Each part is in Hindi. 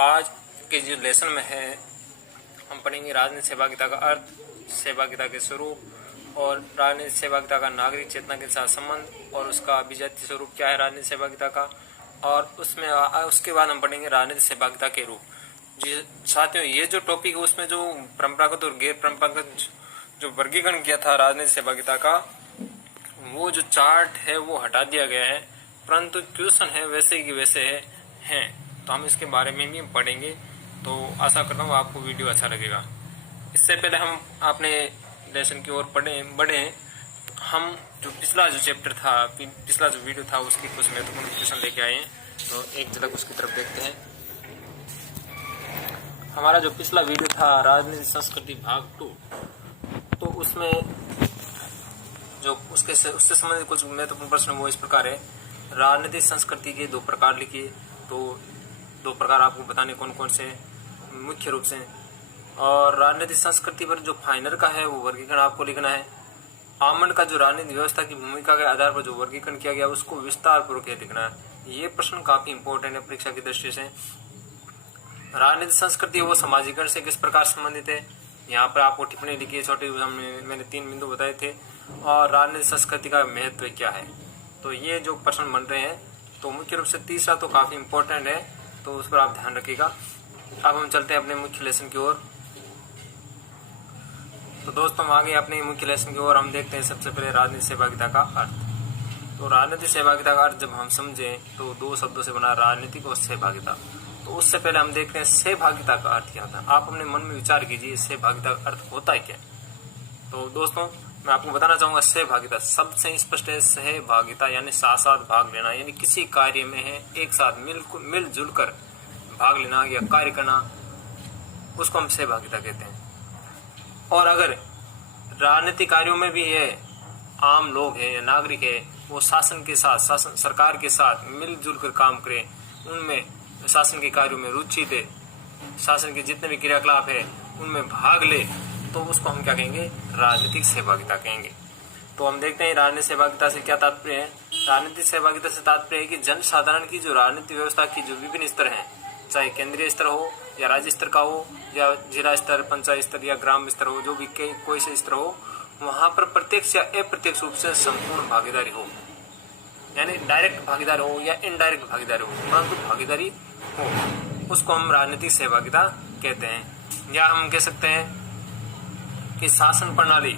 आज के जो लेसन में है हम पढ़ेंगे राजनीतिक सहभागिता का अर्थ, सहभागिता के स्वरूप और राजनीतिक सहभागिता का नागरिक चेतना के साथ संबंध और उसका अभिजातीय स्वरूप क्या है राजनीतिक सहभागिता का। और उसके बाद हम पढ़ेंगे राजनीतिक सहभागिता के रूप। जी साथियों, ये जो टॉपिक है उसमें जो परंपरागत और गैर परंपरागत जो वर्गीकरण किया था राजनीतिक सहभागिता का, वो जो चार्ट है वो हटा दिया गया है, परंतु क्वेश्चन है वैसे की वैसे हैं। तो हम इसके बारे में भी पढ़ेंगे। तो आशा करता हूँ आपको वीडियो अच्छा लगेगा। इससे पहले हम अपने लेसन की ओर बढ़े। हम जो पिछला जो चैप्टर था, पिछला जो वीडियो था, उसकी कुछ महत्वपूर्ण क्वेश्चन लेके आए हैं। तो एक झलक उसकी तरफ देखते हैं। हमारा जो पिछला वीडियो था राजनीतिक संस्कृति भाग 2, तो उसमें जो उससे संबंधित कुछ महत्वपूर्ण प्रश्न वो इस प्रकार है। राजनीतिक संस्कृति के 2 प्रकार लिखिए। तो 2 प्रकार आपको बताने कौन कौन से मुख्य रूप से, और राजनीतिक संस्कृति पर जो फाइनल का है वो वर्गीकरण आपको लिखना है। आमंड का जो राजनीतिक व्यवस्था की भूमिका के आधार पर जो वर्गीकरण किया गया उसको विस्तार पूर्वक लिखना है। ये प्रश्न काफी इंपॉर्टेंट है परीक्षा की दृष्टि से। राजनीतिक संस्कृति वो समाजीकरण से किस प्रकार संबंधित है, यहाँ पर आपको टिप्पणी लिखी है छोटी। मैंने 3 बिंदु बताए थे। और राजनीतिक संस्कृति का महत्व क्या है, तो ये जो प्रश्न बन रहे हैं। तो मुख्य रूप से तीसरा तो काफी इंपॉर्टेंट है, तो उस पर आप ध्यान रखिएगा। अब हम चलते हैं अपने मुख्य लेसन की ओर। तो दोस्तों, हम आगे अपने मुख्य लेसन की ओर हम देखते हैं सबसे पहले राजनीतिक सहभागिता का अर्थ। तो राजनीतिक सहभागिता का अर्थ जब हम समझें तो 2 शब्दों से बना, राजनीतिक और सहभागिता। तो उससे पहले हम देखते हैं सहभागिता का अर्थ क्या था। आप अपने मन में विचार कीजिए, सहभागिता का अर्थ होता है क्या। तो दोस्तों, मैं आपको बताना चाहूंगा सहभागिता सबसे स्पष्ट है। सहभागिता यानी साथ साथ भाग लेना, यानी किसी कार्य में है एक साथ मिलजुल कर भाग लेना या कार्य करना, उसको हम सहभागिता कहते हैं। और अगर राजनीतिक कार्यों में भी है, आम लोग हैं या नागरिक है, वो शासन के साथ, सरकार के साथ मिलजुल कर काम करे, उनमें शासन के कार्यों में रुचि दे, शासन के जितने भी क्रियाकलाप है उनमें भाग ले, तो उसको हम क्या कहेंगे, राजनीतिक सहभागिता कहेंगे। तो हम देखते हैं राजनीतिक सहभागिता से क्या तात्पर्य है। राजनीतिक सहभागिता से तात्पर्य है कि जन साधारण की जो राजनीतिक व्यवस्था की जो विभिन्न स्तर हैं, चाहे केंद्रीय स्तर हो या राज्य स्तर का हो या जिला स्तर, पंचायत स्तर या ग्राम स्तर हो, जो भी कोई से स्तर हो, वहां पर प्रत्यक्ष या अप्रत्यक्ष रूप से संपूर्ण भागीदारी हो, यानी डायरेक्ट भागीदारी हो या इनडायरेक्ट भागीदारी हो, परंतु भागीदारी हो, उसको हम राजनीतिक सहभागिता कहते हैं। या हम कह सकते हैं कि शासन प्रणाली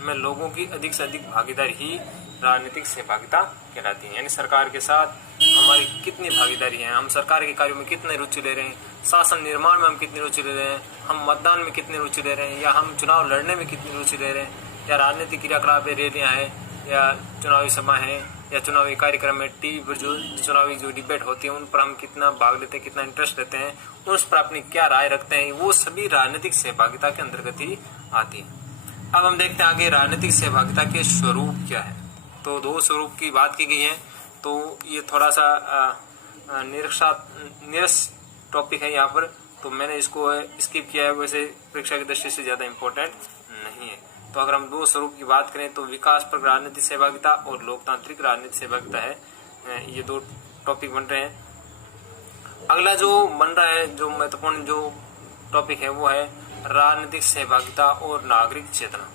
में लोगों की अधिक से अधिक भागीदारी ही राजनीतिक सहभागिता कहलाती है। यानी सरकार के साथ हमारी कितनी भागीदारी है, हम सरकार के कार्यों में कितने रुचि ले रहे हैं, शासन निर्माण में हम कितनी रुचि ले रहे हैं, हम मतदान में कितनी रुचि ले रहे हैं, या हम चुनाव लड़ने में कितनी रुचि ले रहे हैं, या राजनीतिक क्रियाकलाप है, रैलियां हैं या चुनावी सभा है या चुनावी कार्यक्रम में टीवी पर जो चुनावी जो डिबेट होती है उन पर हम कितना भाग लेते हैं, कितना इंटरेस्ट लेते हैं, उस पर अपनी क्या राय रखते हैं, वो सभी राजनीतिक सहभागिता के अंतर्गत ही आती है। अब हम देखते हैं आगे राजनीतिक सहभागिता के स्वरूप क्या है। तो 2 स्वरूप की बात की गई है। तो ये थोड़ा सा निरस टॉपिक है यहाँ पर, तो मैंने इसको स्किप किया है। वैसे परीक्षा की दृष्टि से ज्यादा इम्पोर्टेंट नहीं है। तो अगर हम 2 स्वरूप की बात करें तो विकास पर राजनीतिक सहभागिता और लोकतांत्रिक राजनीतिक सहभागिता है, ये 2 टॉपिक बन रहे हैं। अगला जो बन रहा है, जो महत्वपूर्ण जो टॉपिक है वो है राजनीतिक सहभागिता और नागरिक चेतना।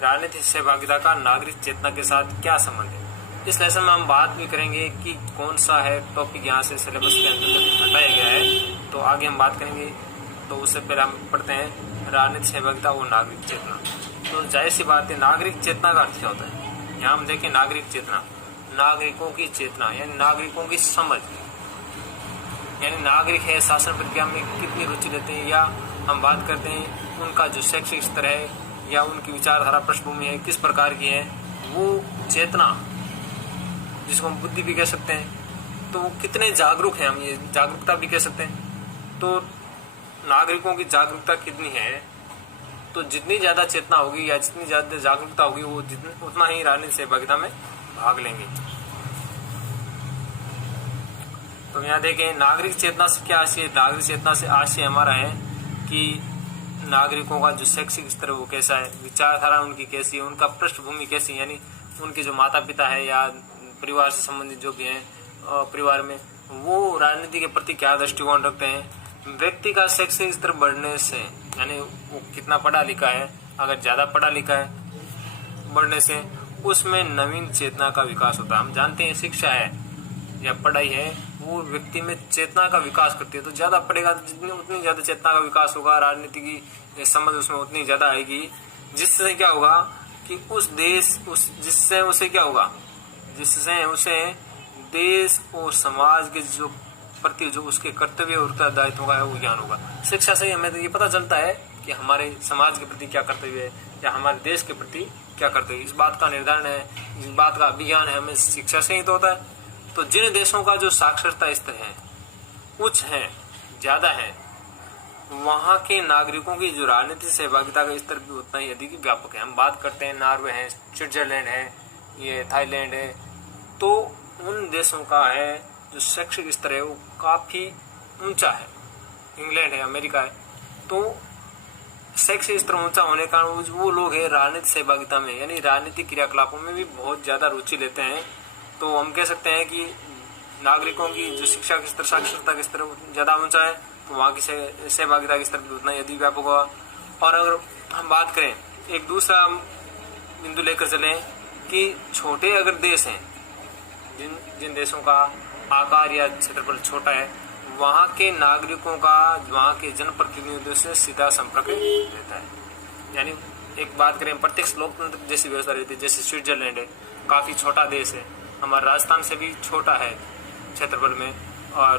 राजनीतिक सहभागिता का नागरिक चेतना के साथ क्या संबंध है। इस लेसन में हम बात भी करेंगे कि कौन सा है टॉपिक यहाँ से सिलेबस के अंतर्गत हटाया गया है, तो आगे हम बात करेंगे। तो उससे पहले हम पढ़ते हैं राजनीतिक सहभागिता और नागरिक चेतना। तो जाहिर सी बात है, नागरिक चेतना का अर्थ क्या होता है। यहाँ हम देखें नागरिक चेतना, नागरिकों की चेतना यानी नागरिकों की समझ, यानी नागरिक है शासन प्रक्रिया में कितनी रुचि लेते हैं, या हम बात करते हैं उनका जो शैक्षिक स्तर है या उनकी विचारधारा पृष्ठभूमि है किस प्रकार की है, वो चेतना जिसको हम बुद्धि भी कह सकते हैं, तो वो कितने जागरूक हैं, हम ये जागरूकता भी कह सकते हैं। तो नागरिकों की जागरूकता कितनी है, तो जितनी ज्यादा चेतना होगी या जितनी ज्यादा जागरूकता होगी वो उतना ही राजनीतिक सहभागिता में भाग लेंगे। तो यहाँ देखें नागरिक चेतना से क्या आशय है। नागरिक चेतना से आशय हमारा है कि नागरिकों का जो शैक्षिक स्तर वो कैसा है, विचारधारा उनकी कैसी है, उनका पृष्ठभूमि कैसी है, यानी उनके जो माता पिता है या परिवार से संबंधित जो भी हैं परिवार में वो राजनीति के प्रति क्या दृष्टिकोण रखते हैं। व्यक्ति का शैक्षिक स्तर बढ़ने से, यानी वो कितना पढ़ा लिखा है, अगर ज्यादा पढ़ा लिखा है बढ़ने से उसमें नवीन चेतना का विकास होता है। हम जानते हैं शिक्षा है या पढ़ाई है वो व्यक्ति में चेतना का विकास करती है। तो ज्यादा पढ़ेगा तो जितनी उतनी ज्यादा चेतना का विकास होगा, राजनीति की समझ उसमें उतनी ज्यादा आएगी, जिससे क्या होगा कि जिससे उसे क्या होगा, जिससे उसे देश और समाज के जो प्रति जो उसके कर्तव्य और उत्तरदायित्व का है वो ज्ञान होगा। शिक्षा से हमें तो ये पता चलता है कि हमारे समाज के प्रति क्या कर्तव्य है या हमारे देश के प्रति क्या कर्तव्य है। इस बात का निर्धारण है, इस बात का अभिज्ञान है हमें शिक्षा से ही तो होता है। तो जिन देशों का जो साक्षरता स्तर है उच्च है, ज्यादा है, वहां के नागरिकों की जो राजनीतिक सहभागिता का स्तर भी उतना ही अधिक व्यापक है। हम बात करते हैं नॉर्वे है, स्विट्जरलैंड है, ये थाईलैंड है, तो उन देशों का है जो शैक्षिक स्तर है वो काफी ऊंचा है। इंग्लैंड है, अमेरिका है, तो शैक्षिक स्तर ऊंचा होने के कारण वो लोग है राजनीतिक सहभागिता में यानी राजनीतिक क्रियाकलापों में भी बहुत ज्यादा रुचि लेते हैं। तो हम कह सकते हैं कि नागरिकों की जो शिक्षा का स्तर, साक्षरता का स्तर ज्यादा ऊंचा है, तो वहाँ की सहभागिता का स्तर भी उतना ही अधिक व्यापक होगा। और अगर हम बात करें एक दूसरा बिंदु लेकर चलें कि छोटे अगर देश हैं, जिन देशों का आकार या क्षेत्रफल छोटा है, वहाँ के नागरिकों का वहाँ के जनप्रतिनिधियों से सीधा संपर्क रहता है। यानी एक बात करें प्रत्यक्ष लोकतंत्र जैसी व्यवस्था रहती है। जैसे स्विट्जरलैंड है, काफी छोटा देश है, हमारा राजस्थान से भी छोटा है क्षेत्रफल में और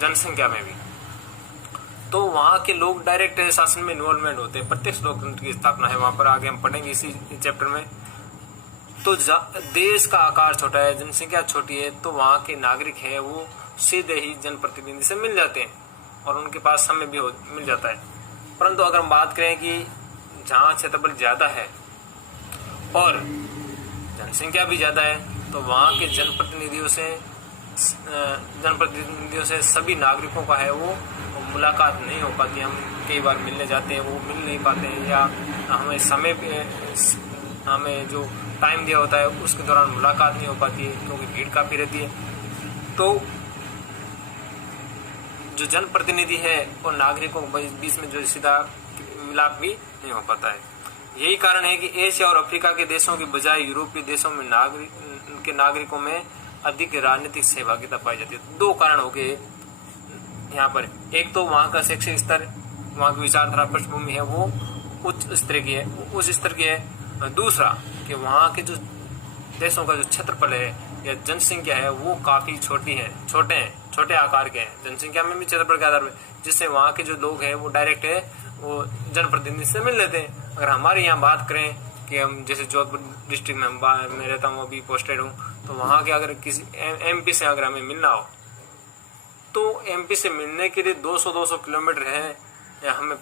जनसंख्या में भी, तो वहाँ के लोग डायरेक्ट शासन में इन्वॉल्वमेंट होते हैं। प्रत्यक्ष लोकतंत्र की स्थापना है वहाँ पर, आगे हम पढ़ेंगे इसी चैप्टर में। तो देश का आकार छोटा है, जनसंख्या छोटी है, तो वहाँ के नागरिक हैं वो सीधे ही जनप्रतिनिधि से मिल जाते हैं और उनके पास समय भी मिल जाता है। परंतु अगर हम बात करें कि जहाँ क्षेत्रफल ज्यादा है और जनसंख्या भी ज्यादा है, तो वहाँ के जनप्रतिनिधियों से सभी नागरिकों का है वो मुलाकात नहीं हो पाती। हम कई बार मिलने जाते हैं, वो मिल नहीं पाते हैं, या हमें जो टाइम दिया होता है उसके दौरान मुलाकात नहीं हो पाती है क्योंकि भीड़ काफी रहती है। तो जो जनप्रतिनिधि है और नागरिकों के बीच में जो सीधा मिलाप भी नहीं हो पाता है। यही कारण है कि एशिया और अफ्रीका के देशों की बजाय यूरोपीय देशों में नागरिकों में अधिक राजनीतिक सहभागिता पाई जाती है। दो कारण हो गए यहाँ पर। एक तो वहाँ का शैक्षिक स्तर, वहाँ की विचारधारा पृष्ठभूमि है वो उच्च स्तर की है। दूसरा कि वहाँ के जो देशों का जो क्षेत्रफल है या जनसंख्या है वो काफी छोटे आकार के हैं, जनसंख्या में भी क्षेत्रफल के आधार पर, जिससे वहाँ के जो लोग हैं वो डायरेक्ट है वो जनप्रतिनिधि से मिल लेते हैं। अगर हमारे यहाँ बात करें कि हम जैसे जोधपुर डिस्ट्रिक्ट में मैं रहता हूँ, अभी पोस्टेड हूँ, तो वहाँ के अगर किसी MP से अगर हमें मिलना हो तो MP से मिलने के लिए 200 किलोमीटर है या हमें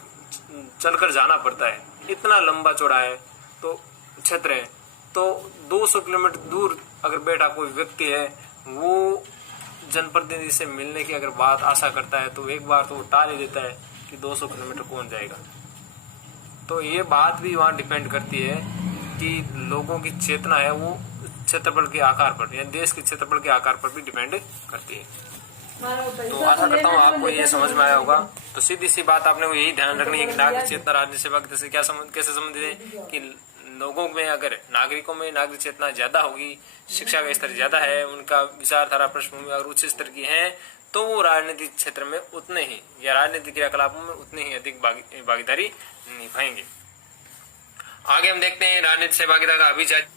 चलकर जाना पड़ता है। इतना लंबा चौड़ा है तो क्षेत्र है, तो 200 किलोमीटर दूर अगर बैठा कोई व्यक्ति है वो जनप्रतिनिधि से मिलने की अगर बात आशा करता है तो एक बार तो वो टाल ही देता है कि 200 किलोमीटर कौन जाएगा। तो ये बात भी वहाँ डिपेंड करती है कि लोगों की चेतना है वो क्षेत्रफल के आकार पर या देश के क्षेत्रफल के आकार पर भी डिपेंड करती है। तो आशा करता हूँ आपको ये समझ में आया होगा। तो सीधी सी बात आपने को यही ध्यान रखनी है कि नागरिक चेतना राजनीतिक सेवा से कैसे संबंधित है कि लोगों में अगर नागरिकों में नागरिक चेतना ज्यादा होगी, शिक्षा का स्तर ज्यादा है, उनका विचारधारा पृष्ठभूमि अगर उच्च स्तर की है, तो वो राजनीतिक क्षेत्र में उतने ही या राजनीतिक क्रियाकलापों में उतनी ही अधिक भागीदारी निभाएंगे। आगे हम देखते हैं राजनीतिक सहभागिता का अभिजात।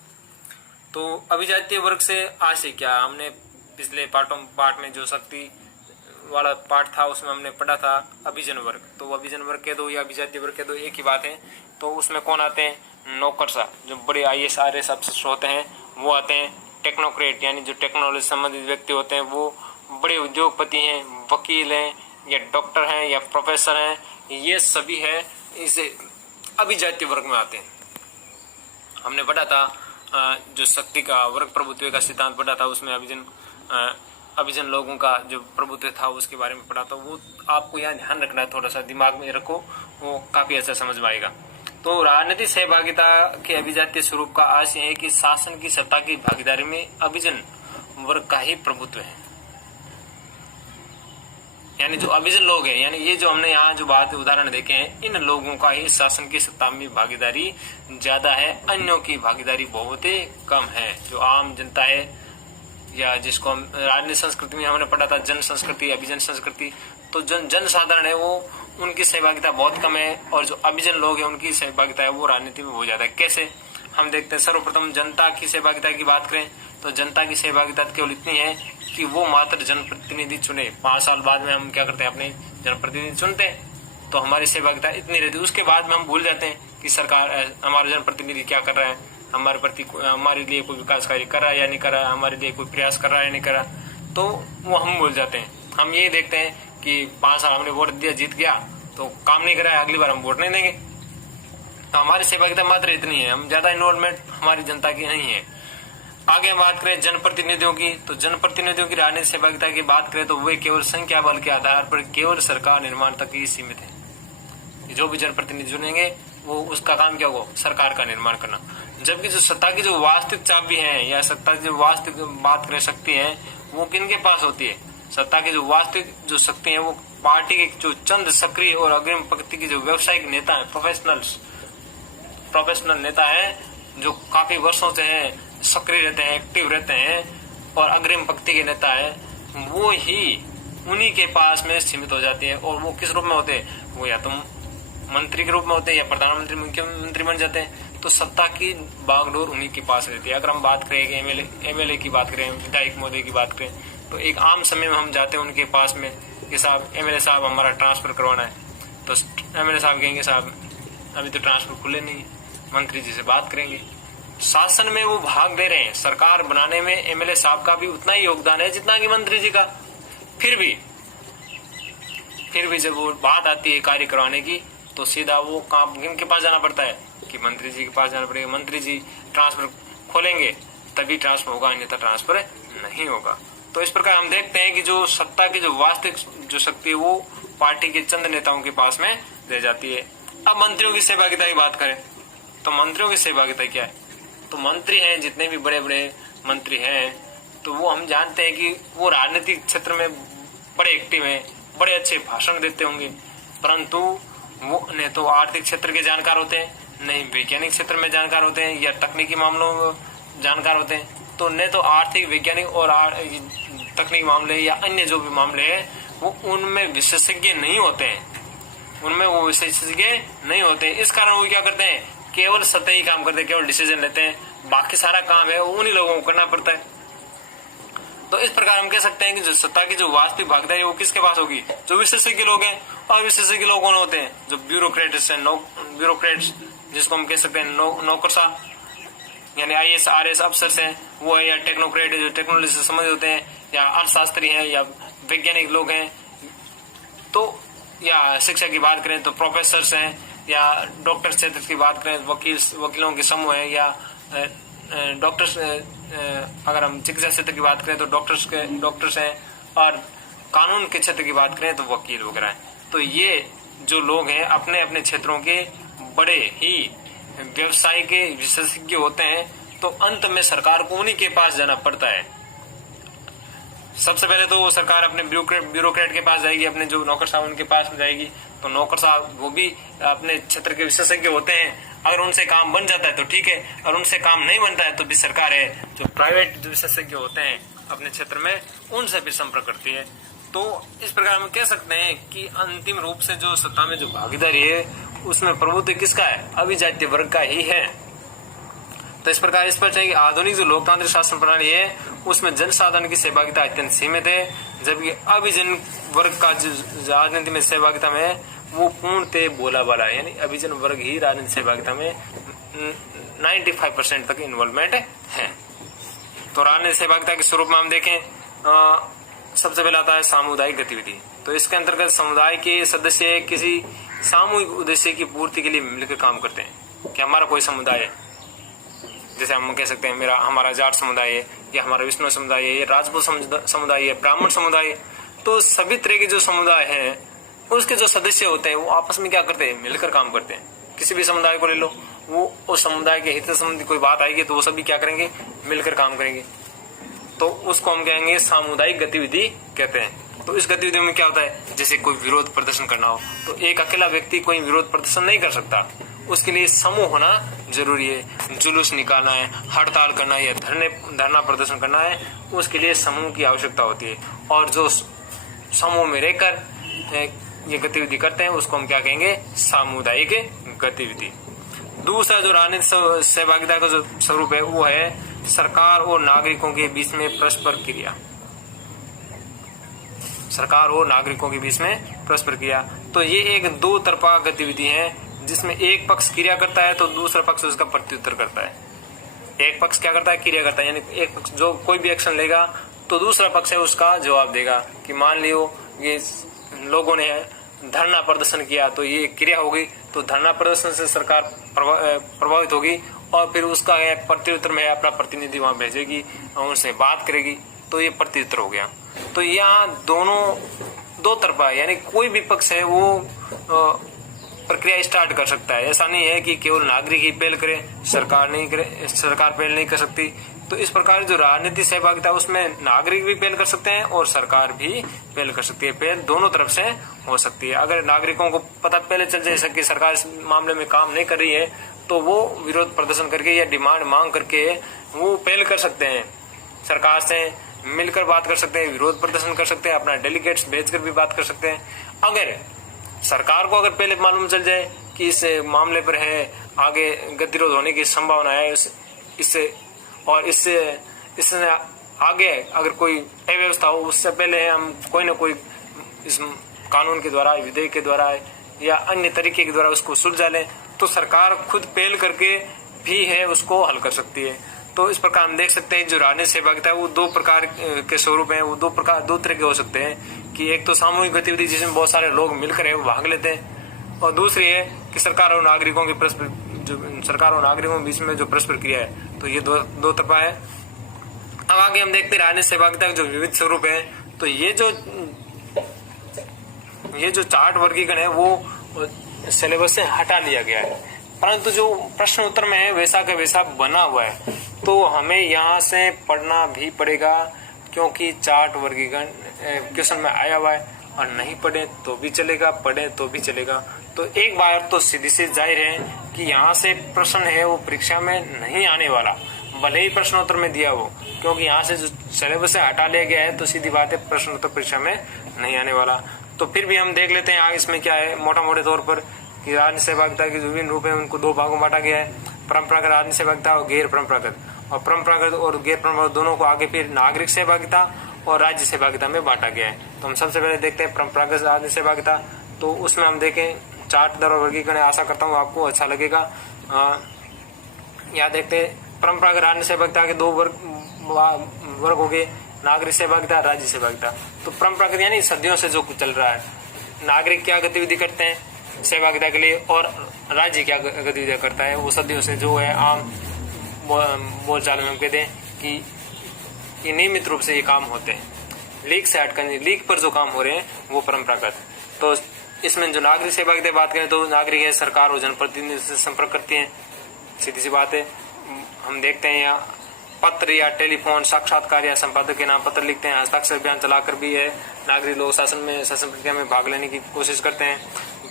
तो अभिजातीय वर्ग से आशय क्या, हमने पिछले पार्ट में जो शक्ति वाला पार्ट था उसमें हमने पढ़ा था अभिजन वर्ग। तो अभिजन वर्ग कह दो या अभिजातीय वर्ग कह दो एक ही बात है। तो उसमें कौन आते हैं, नौकरशाह, जो बड़े IAS RS अफसर होते हैं वो आते हैं। टेक्नोक्रेट यानी जो टेक्नोलॉजी संबंधित व्यक्ति होते हैं वो बड़े उद्योगपति हैं, वकील हैं या डॉक्टर हैं या प्रोफेसर हैं, ये सभी है इस अभिजातीय वर्ग में आते हैं। हमने पढ़ा था जो शक्ति का वर्ग प्रभुत्व का सिद्धांत पढ़ा था, उसमें अभिजन लोगों का जो प्रभुत्व था उसके बारे में पढ़ा था। वो आपको यहाँ ध्यान रखना है, थोड़ा सा दिमाग में रखो, वो काफी अच्छा समझ में आएगा। तो राजनीतिक सहभागिता के अभिजातीय स्वरूप का आशय है कि शासन की सत्ता की भागीदारी में अभिजन वर्ग का ही प्रभुत्व है। यानी जो अभिजन लोग हैं, यानी ये जो हमने यहाँ जो बात उदाहरण देखे हैं, इन लोगों का ही शासन की सत्ता में भागीदारी ज्यादा है, अन्यों की भागीदारी बहुत ही कम है। जो आम जनता है, या जिसको हम राजनीतिक संस्कृति में हमने पढ़ा था जन संस्कृति, अभिजन संस्कृति, तो जन साधारण है वो, उनकी सहभागिता बहुत कम है, और जो अभिजन लोग हैं उनकी सहभागिता है वो राजनीति में बहुत ज्यादा है। कैसे हम देखते हैं, सर्वप्रथम जनता की सहभागिता की बात करें तो जनता की सहभागिता केवल इतनी है कि वो मात्र जनप्रतिनिधि चुने। 5 साल बाद में हम क्या करते हैं, अपने जनप्रतिनिधि चुनते हैं, तो हमारी सहभागिता इतनी रहती है। उसके बाद में हम भूल जाते हैं कि सरकार, हमारा जनप्रतिनिधि क्या कर रहा है, हमारे प्रति, हमारे लिए कोई विकास कार्य कर रहा है या नहीं कर रहा है, हमारे लिए कोई प्रयास कर रहा है या नहीं कर रहा, तो वो हम भूल जाते हैं। हम ये देखते हैं कि 5 साल हमने वोट दिया, जीत गया, तो काम नहीं कर रहा है, अगली बार हम वोट नहीं देंगे। तो हमारी सहभागिता मात्र इतनी है, हम ज्यादा इन्वॉल्वमेंट हमारी जनता की नहीं है। आगे हम बात करें जनप्रतिनिधियों की, तो जनप्रतिनिधियों की राजनीतिक सहभागिता की बात करें तो वे केवल संख्या बल के आधार पर केवल सरकार निर्माण तक ही सीमित है। जो भी जनप्रतिनिधि चुनेंगे वो, उसका काम क्या होगा, सरकार का निर्माण करना। जबकि जो सत्ता की जो वास्तविक चाबी है, या सत्ता की जो वास्तविक बात करें शक्ति है, वो किनके पास होती है? सत्ता की जो वास्तविक जो शक्ति है वो पार्टी के जो चंद सक्रिय और अग्रिम पंक्ति के जो व्यवसायिक नेता है, प्रोफेशनल नेता है, जो काफी वर्षों से है सक्रिय रहते हैं, एक्टिव रहते हैं, और अग्रिम पंक्ति के नेता है, वो ही उन्हीं के पास में सीमित हो जाती है। और वो किस रूप में होते हैं, वो या तो मंत्री के रूप में होते हैं या प्रधानमंत्री, मुख्यमंत्री बन जाते हैं। तो सत्ता की बागडोर उन्हीं के पास रहती है। अगर हम बात करें एमएलए की बात करें, विधायक महोदय की बात करें, तो एक आम समय में हम जाते हैं उनके पास में कि साहब, एमएलए साहब हमारा ट्रांसफर करवाना है, तो एमएलए साहब कहेंगे साहब अभी तो ट्रांसफर खुले नहीं, मंत्री जी से बात करेंगे। शासन में वो भाग ले रहे हैं, सरकार बनाने में एमएलए साहब का भी उतना ही योगदान है जितना कि मंत्री जी का। फिर भी जब वो बात आती है कार्य करवाने की, तो सीधा वो काम किनके पास जाना पड़ता है कि मंत्री जी के पास जाना पड़ेगा। मंत्री जी ट्रांसफर खोलेंगे तभी ट्रांसफर होगा, अन्यथा ट्रांसफर नहीं होगा। तो इस प्रकार हम देखते हैं कि जो सत्ता की जो वास्तविक जो शक्ति है वो पार्टी के चंद नेताओं के पास में रह जाती है। अब मंत्रियों की सहभागिता की बात करें तो मंत्रियों की सहभागिता क्या है? तो मंत्री हैं, जितने भी बड़े बड़े मंत्री हैं, तो वो हम जानते हैं कि वो राजनीतिक क्षेत्र में बड़े एक्टिव हैं, बड़े अच्छे भाषण देते होंगे, परंतु वो न तो आर्थिक क्षेत्र के जानकार होते हैं, नहीं वैज्ञानिक क्षेत्र में जानकार होते हैं, या तकनीकी मामलों में जानकार होते हैं। तो न तो आर्थिक, वैज्ञानिक और तकनीकी मामले या अन्य जो भी मामले हैं वो उनमें विशेषज्ञ नहीं होते हैं, उनमें वो विशेषज्ञ नहीं होते। इस कारण वो क्या करते हैं, केवल सतही काम करते हैं, केवल डिसीजन लेते हैं, बाकी सारा काम है वो उन्हीं लोगों को करना पड़ता है। तो इस प्रकार हम कह सकते हैं कि जो सत्ता की जो वास्तविक भागीदारी है वो किसके पास होगी, जो विशेषज्ञ लोग हैं। और विशेषज्ञ लोग कौन होते हैं, जो ब्यूरोक्रेट्स हैं, ब्यूरोक्रेट्स जिसको हम कह सकते हैं नौकरशाह, यानी IAS RS अफसर हैं वो है, या टेक्नोक्रेट जो टेक्नोलॉजी से समझ होते हैं, या अर्थशास्त्री हैं, या वैज्ञानिक लोग हैं, तो या शिक्षा की बात करें तो प्रोफेसर हैं, या डॉक्टर क्षेत्र की बात करें वकीलों के समूह है, या डॉक्टर्स, अगर हम चिकित्सा क्षेत्र की बात करें तो डॉक्टर्स हैं, और कानून के क्षेत्र की बात करें तो वकील वगैरह हैं। तो ये जो लोग हैं अपने अपने क्षेत्रों के बड़े ही व्यवसाय के विशेषज्ञ होते हैं। तो अंत में सरकार को उन्हीं के पास जाना पड़ता है। सबसे पहले तो सरकार अपने ब्यूरोक्रेट के पास जाएगी, अपने जो नौकर साहब उनके पास जाएगी, तो नौकर साहब वो भी अपने क्षेत्र के विशेषज्ञ होते हैं। अगर उनसे काम बन जाता है तो ठीक है, और उनसे काम नहीं बनता है तो भी सरकार है जो प्राइवेट जो विशेषज्ञ होते हैं अपने क्षेत्र में उनसे भी संपर्क करती है। तो इस प्रकार हम कह सकते हैं कि अंतिम रूप से जो सत्ता में जो भागीदारी है उसमें प्रभुत्व किसका है, अभिजातीय वर्ग का ही है। तो इस प्रकार स्पष्ट है कि आधुनिक जो लोकतांत्रिक शासन प्रणाली है उसमें जनसाधारण की सहभागिता अत्यंत सीमित है, जबकि अभिजन वर्ग का जो राजनीति में सहभागिता में है वो पूर्णतः बोला बाला है, यानी अभिजन वर्ग ही राजनीतिक सहभागिता में 95% तक इन्वॉल्वमेंट है। तो राजनीतिक सहभागिता के स्वरूप में हम देखें, सबसे पहले आता है सामुदायिक गतिविधि। तो इसके अंतर्गत समुदाय के सदस्य किसी सामूहिक उद्देश्य की पूर्ति के लिए मिलकर काम करते हैं। कि हमारा कोई समुदाय है, जैसे हम कह सकते हैं हमारा जाट समुदाय है, या हमारा विष्णु समुदाय है, राजपूत समुदाय है, ब्राह्मण समुदाय है। तो सभी तरह के जो समुदाय है उसके जो सदस्य होते हैं वो आपस में क्या करते हैं, मिलकर काम करते हैं। किसी भी समुदाय को ले लो, वो उस समुदाय के हित संबंधी कोई बात आएगी तो वो सभी क्या करेंगे, मिलकर काम करेंगे। तो उसको हम कहेंगे सामुदायिक गतिविधि कहते हैं। तो इस गतिविधियों में क्या होता है, जैसे कोई विरोध प्रदर्शन करना हो तो एक अकेला व्यक्ति कोई विरोध प्रदर्शन नहीं कर सकता, उसके लिए समूह होना जरूरी है। जुलूस निकालना है, हड़ताल करना है या धरना प्रदर्शन करना है, उसके लिए समूह की आवश्यकता होती है। और जो समूह में रहकर ये गतिविधि करते हैं उसको हम क्या कहेंगे, सामुदायिक गतिविधि। दूसरा जो राजनीतिक सहभागिता का जो स्वरूप है वो है सरकार और नागरिकों के बीच में परस्पर क्रिया। सरकार और नागरिकों के बीच में परस्पर क्रिया, तो ये एक दो तरफा गतिविधि है जिसमें एक पक्ष क्रिया करता है तो दूसरा पक्ष उसका प्रत्युत्तर करता है। एक पक्ष क्या करता है, क्रिया करता है, यानी एक पक्ष जो कोई भी एक्शन लेगा तो दूसरा पक्ष है उसका जवाब देगा। कि मान लियो ये लोगों ने धरना प्रदर्शन किया तो ये क्रिया होगी, तो धरना प्रदर्शन से सरकार प्रभावित होगी और फिर उसका प्रत्युत्तर में अपना प्रतिनिधि वहां भेजेगी और उनसे बात करेगी, तो ये प्रत्युत्तर हो गया। तो यहाँ दोनों दो तरफा, यानी कोई भी पक्ष है वो प्रक्रिया स्टार्ट कर सकता है। ऐसा नहीं है कि केवल नागरिक ही पहल करे, सरकार नहीं करे, सरकार पहल नहीं कर सकती। तो इस प्रकार जो राजनीतिक सहभागिता उसमें नागरिक भी पहल कर सकते हैं और सरकार भी पहल कर सकती है। पहल दोनों तरफ से हो सकती है। अगर नागरिकों को पता पहले चल जाए कि सरकार इस मामले में काम नहीं कर रही है तो वो विरोध प्रदर्शन करके या डिमांड मांग करके वो पहल कर सकते हैं, सरकार से मिलकर बात कर सकते हैं, विरोध प्रदर्शन कर सकते हैं, अपना डेलीगेट्स भेजकर भी बात कर सकते हैं। अगर सरकार को अगर पहले मालूम चल जाए कि इस मामले पर है आगे गतिरोध होने की संभावना है इससे आगे अगर कोई अव्यवस्था हो, उससे पहले हम कोई ना कोई इस कानून के द्वारा, विधेयक के द्वारा या अन्य तरीके के द्वारा उसको सुलझा ले, तो सरकार खुद पहल करके भी है उसको हल कर सकती है। तो इस प्रकार हम देख सकते हैं जो राजनीतिक सहभागिता है वो दो प्रकार के स्वरूप हैं, वो दो तरह के हो सकते हैं। कि एक तो सामूहिक गतिविधि जिसमें बहुत सारे लोग मिलकर है वो भाग लेते हैं, और दूसरी है कि सरकार और नागरिकों के बीच में जो परस्पर क्रिया है, तो ये दो तरफा है। अब आगे हम देखते हैं राजनीतिक सहभागिता के जो विविध स्वरूप है। तो ये जो चार्ट वर्गीकरण है वो सिलेबस से हटा लिया गया है, परंतु जो प्रश्न उत्तर में है वैसा का वैसा बना हुआ है, तो हमें यहाँ से पढ़ना भी पड़ेगा, क्योंकि चार्ट वर्गीकरण क्वेश्चन में आया हुआ है। और नहीं पढ़े तो भी चलेगा, पढ़े तो भी चलेगा। तो एक बार तो सीधी सी जाहिर है कि यहाँ से प्रश्न है वो परीक्षा में नहीं आने वाला, भले ही प्रश्नोत्तर में दिया हो, क्योंकि यहाँ से जो सिलेबस से हटा लिया गया है तो सीधी बात है प्रश्नोत्तर परीक्षा में नहीं आने वाला। तो फिर भी हम देख लेते हैं आगे इसमें क्या है। मोटा मोटे तौर पर कि राजनीतिक सहभागिता के विभिन्न रूप है उनको दो भागों में बांटा गया है, परंपरागत राजनीतिक सहभागिता और गैर परंपरागत। और परंपरागत और गैर परंपरागत दोनों को आगे फिर नागरिक सहभागिता और राज्य सहभागिता में बांटा गया है। तो हम सबसे पहले देखते हैं परंपरागत राजनीतिक सहभागिता। तो उसमें हम देखें चार्ट द्वारा वर्गीकरण, आशा करता हूँ आपको अच्छा लगेगा। यहाँ देखते हैं परंपरागत राजनीतिक सहभागिता के दो वर्ग हो गए, नागरिक सहभागिता, राज्य सहभागिता। तो परंपरागत यानी सदियों से जो चल रहा है, नागरिक क्या गतिविधि करते हैं सहभागिता के लिए और राज्य क्या गतिविधियां करता है, वो सदियों से जो है आम बोलचाल में हम कहते हैं कि ये नियमित रूप से ये काम होते हैं। लीग से हटकर लीग पर जो काम हो रहे हैं वो परंपरागत। तो इसमें जो नागरिक सहभागिता बात करें तो नागरिक है सरकार और जनप्रतिनिधि से संपर्क करती हैं, सीधी सी बात है। हम देखते हैं यहाँ पत्र या टेलीफोन, साक्षात्कार या संपादक के नाम पत्र लिखते हैं, हस्ताक्षर अभियान चलाकर भी है नागरिक लोग शासन प्रक्रिया में भाग लेने की कोशिश करते हैं।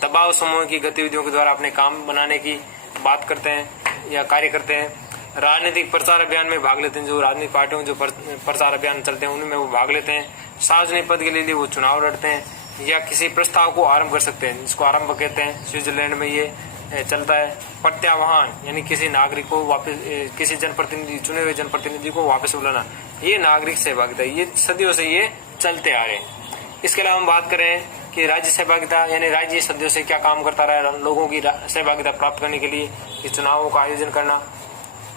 दबाव समूह की गतिविधियों के द्वारा अपने काम बनाने की बात करते हैं या कार्य करते हैं। राजनीतिक प्रचार अभियान में भाग लेते हैं, जो राजनीतिक पार्टियों जो प्रचार अभियान चलते हैं उनमें वो भाग लेते हैं। सार्वजनिक पद के लिए वो चुनाव लड़ते हैं या किसी प्रस्ताव को आरंभ कर सकते हैं, जिसको आरंभ कहते हैं। स्विट्जरलैंड में ये चलता है। प्रत्यावाहन यानी किसी नागरिक को वापस, किसी जनप्रतिनिधि, चुने हुए जनप्रतिनिधि को वापस बुलाना, ये नागरिक सहभागिता, ये सदियों से ये चलते आ रहे हैं। इसके अलावा हम बात करें कि राज्य सहभागिता यानी राज्य सदियों से क्या काम करता रहा है लोगों की सहभागिता प्राप्त करने के लिए, कि चुनावों का आयोजन करना।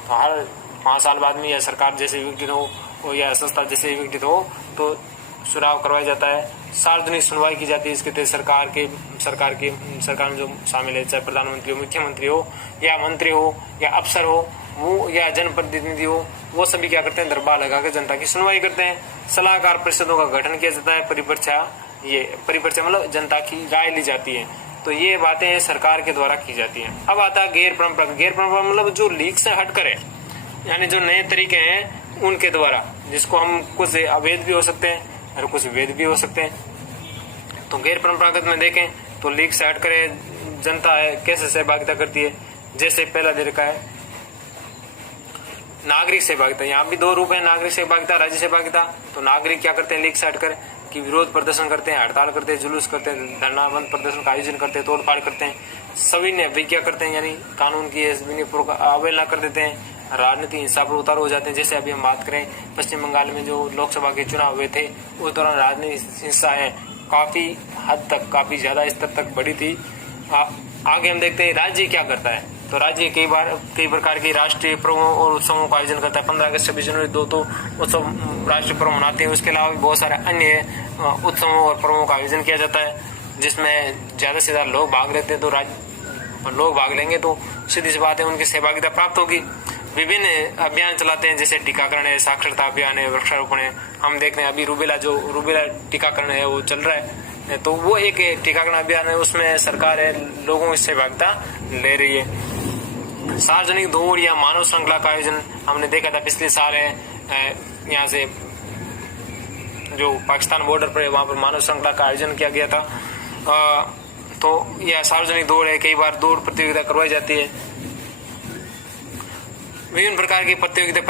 तो हर 5 साल बाद में या सरकार जैसे विघटित हो या संस्था जैसे विघटित हो तो चुनाव करवाया जाता है। सार्वजनिक सुनवाई की जाती है, इसके तहत सरकार में जो शामिल है, चाहे प्रधानमंत्री हो, मुख्यमंत्री हो या मंत्री हो या अफसर हो वो या जनप्रतिनिधि हो, वो सभी क्या करते हैं, दरबार लगाकर जनता की सुनवाई करते हैं। सलाहकार परिषदों का गठन किया जाता है। परिपर्चा मतलब जनता की राय ली जाती है। तो ये बातें सरकार के द्वारा की जाती हैं। अब आता है गैर परंपरा मतलब जो लीग से हट करे, यानी जो नए तरीके हैं उनके द्वारा, जिसको हम कुछ अवैध भी हो सकते हैं और कुछ वैध भी हो सकते हैं। तो गैर परंपरागत में देखें तो लीग से हट करें जनता है कैसे सहभागिता करती है। जैसे पहला दे रखा है नागरिक सहभागिता, यहाँ भी 2 रूप है, नागरिक सहभागिता, राज्य सहभागिता। तो नागरिक क्या करते हैं लीग से हटकर कि विरोध प्रदर्शन करते हैं, हड़ताल करते हैं, जुलूस करते हैं, धरना बंद प्रदर्शन का आयोजन करते हैं, तोड़फाड़ करते हैं, सविनय भी क्या करते हैं यानी कानून की अवहेलना कर देते हैं, राजनीति हिंसा पर उतारू हो जाते हैं। जैसे अभी हम बात करें पश्चिम बंगाल में जो लोकसभा के चुनाव हुए थे उस दौरान राजनीतिक हिंसाएं काफी हद तक, काफी ज्यादा स्तर तक बढ़ी थी। आगे हम देखते हैं राज्य क्या करता है। तो राज्य कई प्रकार की राष्ट्रीय पर्वों और उत्सवों का आयोजन करता है। 15 अगस्त 26 जनवरी 2 तो उत्सव राष्ट्रीय पर्व मनाते हैं। उसके अलावा भी बहुत सारे अन्य उत्सवों और पर्वों का आयोजन किया जाता है जिसमें ज्यादा से ज्यादा लोग भाग लेते हैं। तो लोग भाग लेंगे तो सीधी सी बात है उनकी सहभागिता प्राप्त होगी। विभिन्न अभियान चलाते हैं जैसे टीकाकरण है, साक्षरता अभियान है, वृक्षारोपण है। हम देखते हैं अभी रूबेला टीकाकरण है वो चल रहा है, तो वो एक टीकाकरण अभियान है, उसमें सरकार है लोगों की सहभागिता ले रही है। सार्वजनिक दौड़ या मानव श्रृंखला का आयोजन हमने देखा था पिछले साल है, यहाँ से जो पाकिस्तान बॉर्डर पर है वहां पर मानव श्रृंखला का आयोजन किया गया था। तो यह सार्वजनिक दौड़ है, कई बार दौड़ प्रतियोगिता करवाई जाती है। विभिन्न प्रकार की प्रतियोगिता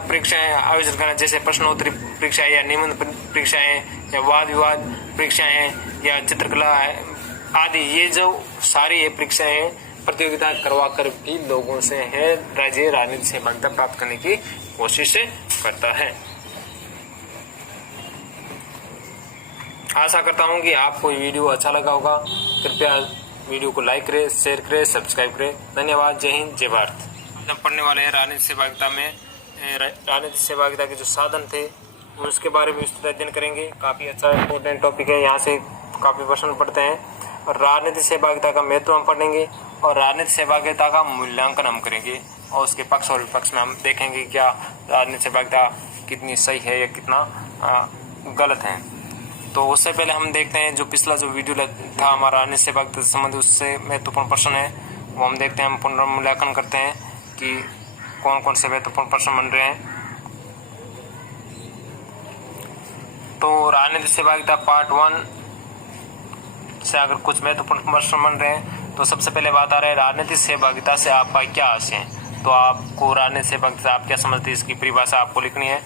परीक्षाएं आयोजन करना जैसे प्रश्नोत्तरी परीक्षाएं या निबंध परीक्षाएं या वाद विवाद परीक्षाएं या चित्रकला आदि, ये जो सारी परीक्षाएं प्रतियोगिता करवा कर भी लोगों से है राज्य राजनीति से सहभागिता प्राप्त करने की कोशिश करता है। आशा करता हूं कि आपको ये वीडियो अच्छा लगा होगा। कृपया वीडियो को लाइक करें, शेयर करें, सब्सक्राइब करें। धन्यवाद। जय हिंद, जय भारत। हम पढ़ने वाले हैं राजनीति सहभागिता में राजनीति सहभागिता के जो साधन थे उसके बारे में विस्तृत अध्ययन करेंगे। काफी अच्छा इंपोर्टेंट टॉपिक है, यहाँ से काफी प्रश्न पढ़ते हैं। और राजनीति सहभागिता का महत्व हम पढ़ेंगे और राजनीति सहभागिता का मूल्यांकन हम करेंगे और उसके पक्ष और विपक्ष में हम देखेंगे क्या राजनीति सहभागिता कितनी सही है या कितना गलत है। तो उससे पहले हम देखते हैं जो पिछला जो वीडियो था हमारा राजनीति सहभागिता से संबंधित, उससे महत्वपूर्ण प्रश्न है वो हम देखते हैं। हम पुनर्मूल्यांकन करते हैं कि कौन कौन से महत्वपूर्ण प्रश्न बन रहे हैं। तो राजनीति सहभागिता पार्ट 1 से अगर कुछ महत्वपूर्ण प्रश्न बन रहे हैं तो सबसे पहले बात आ रहा है राजनीतिक सहभागिता से आपका क्या आशय है। तो आपको राजनीतिक सहभागिता आप क्या समझते हैं इसकी परिभाषा आपको लिखनी है।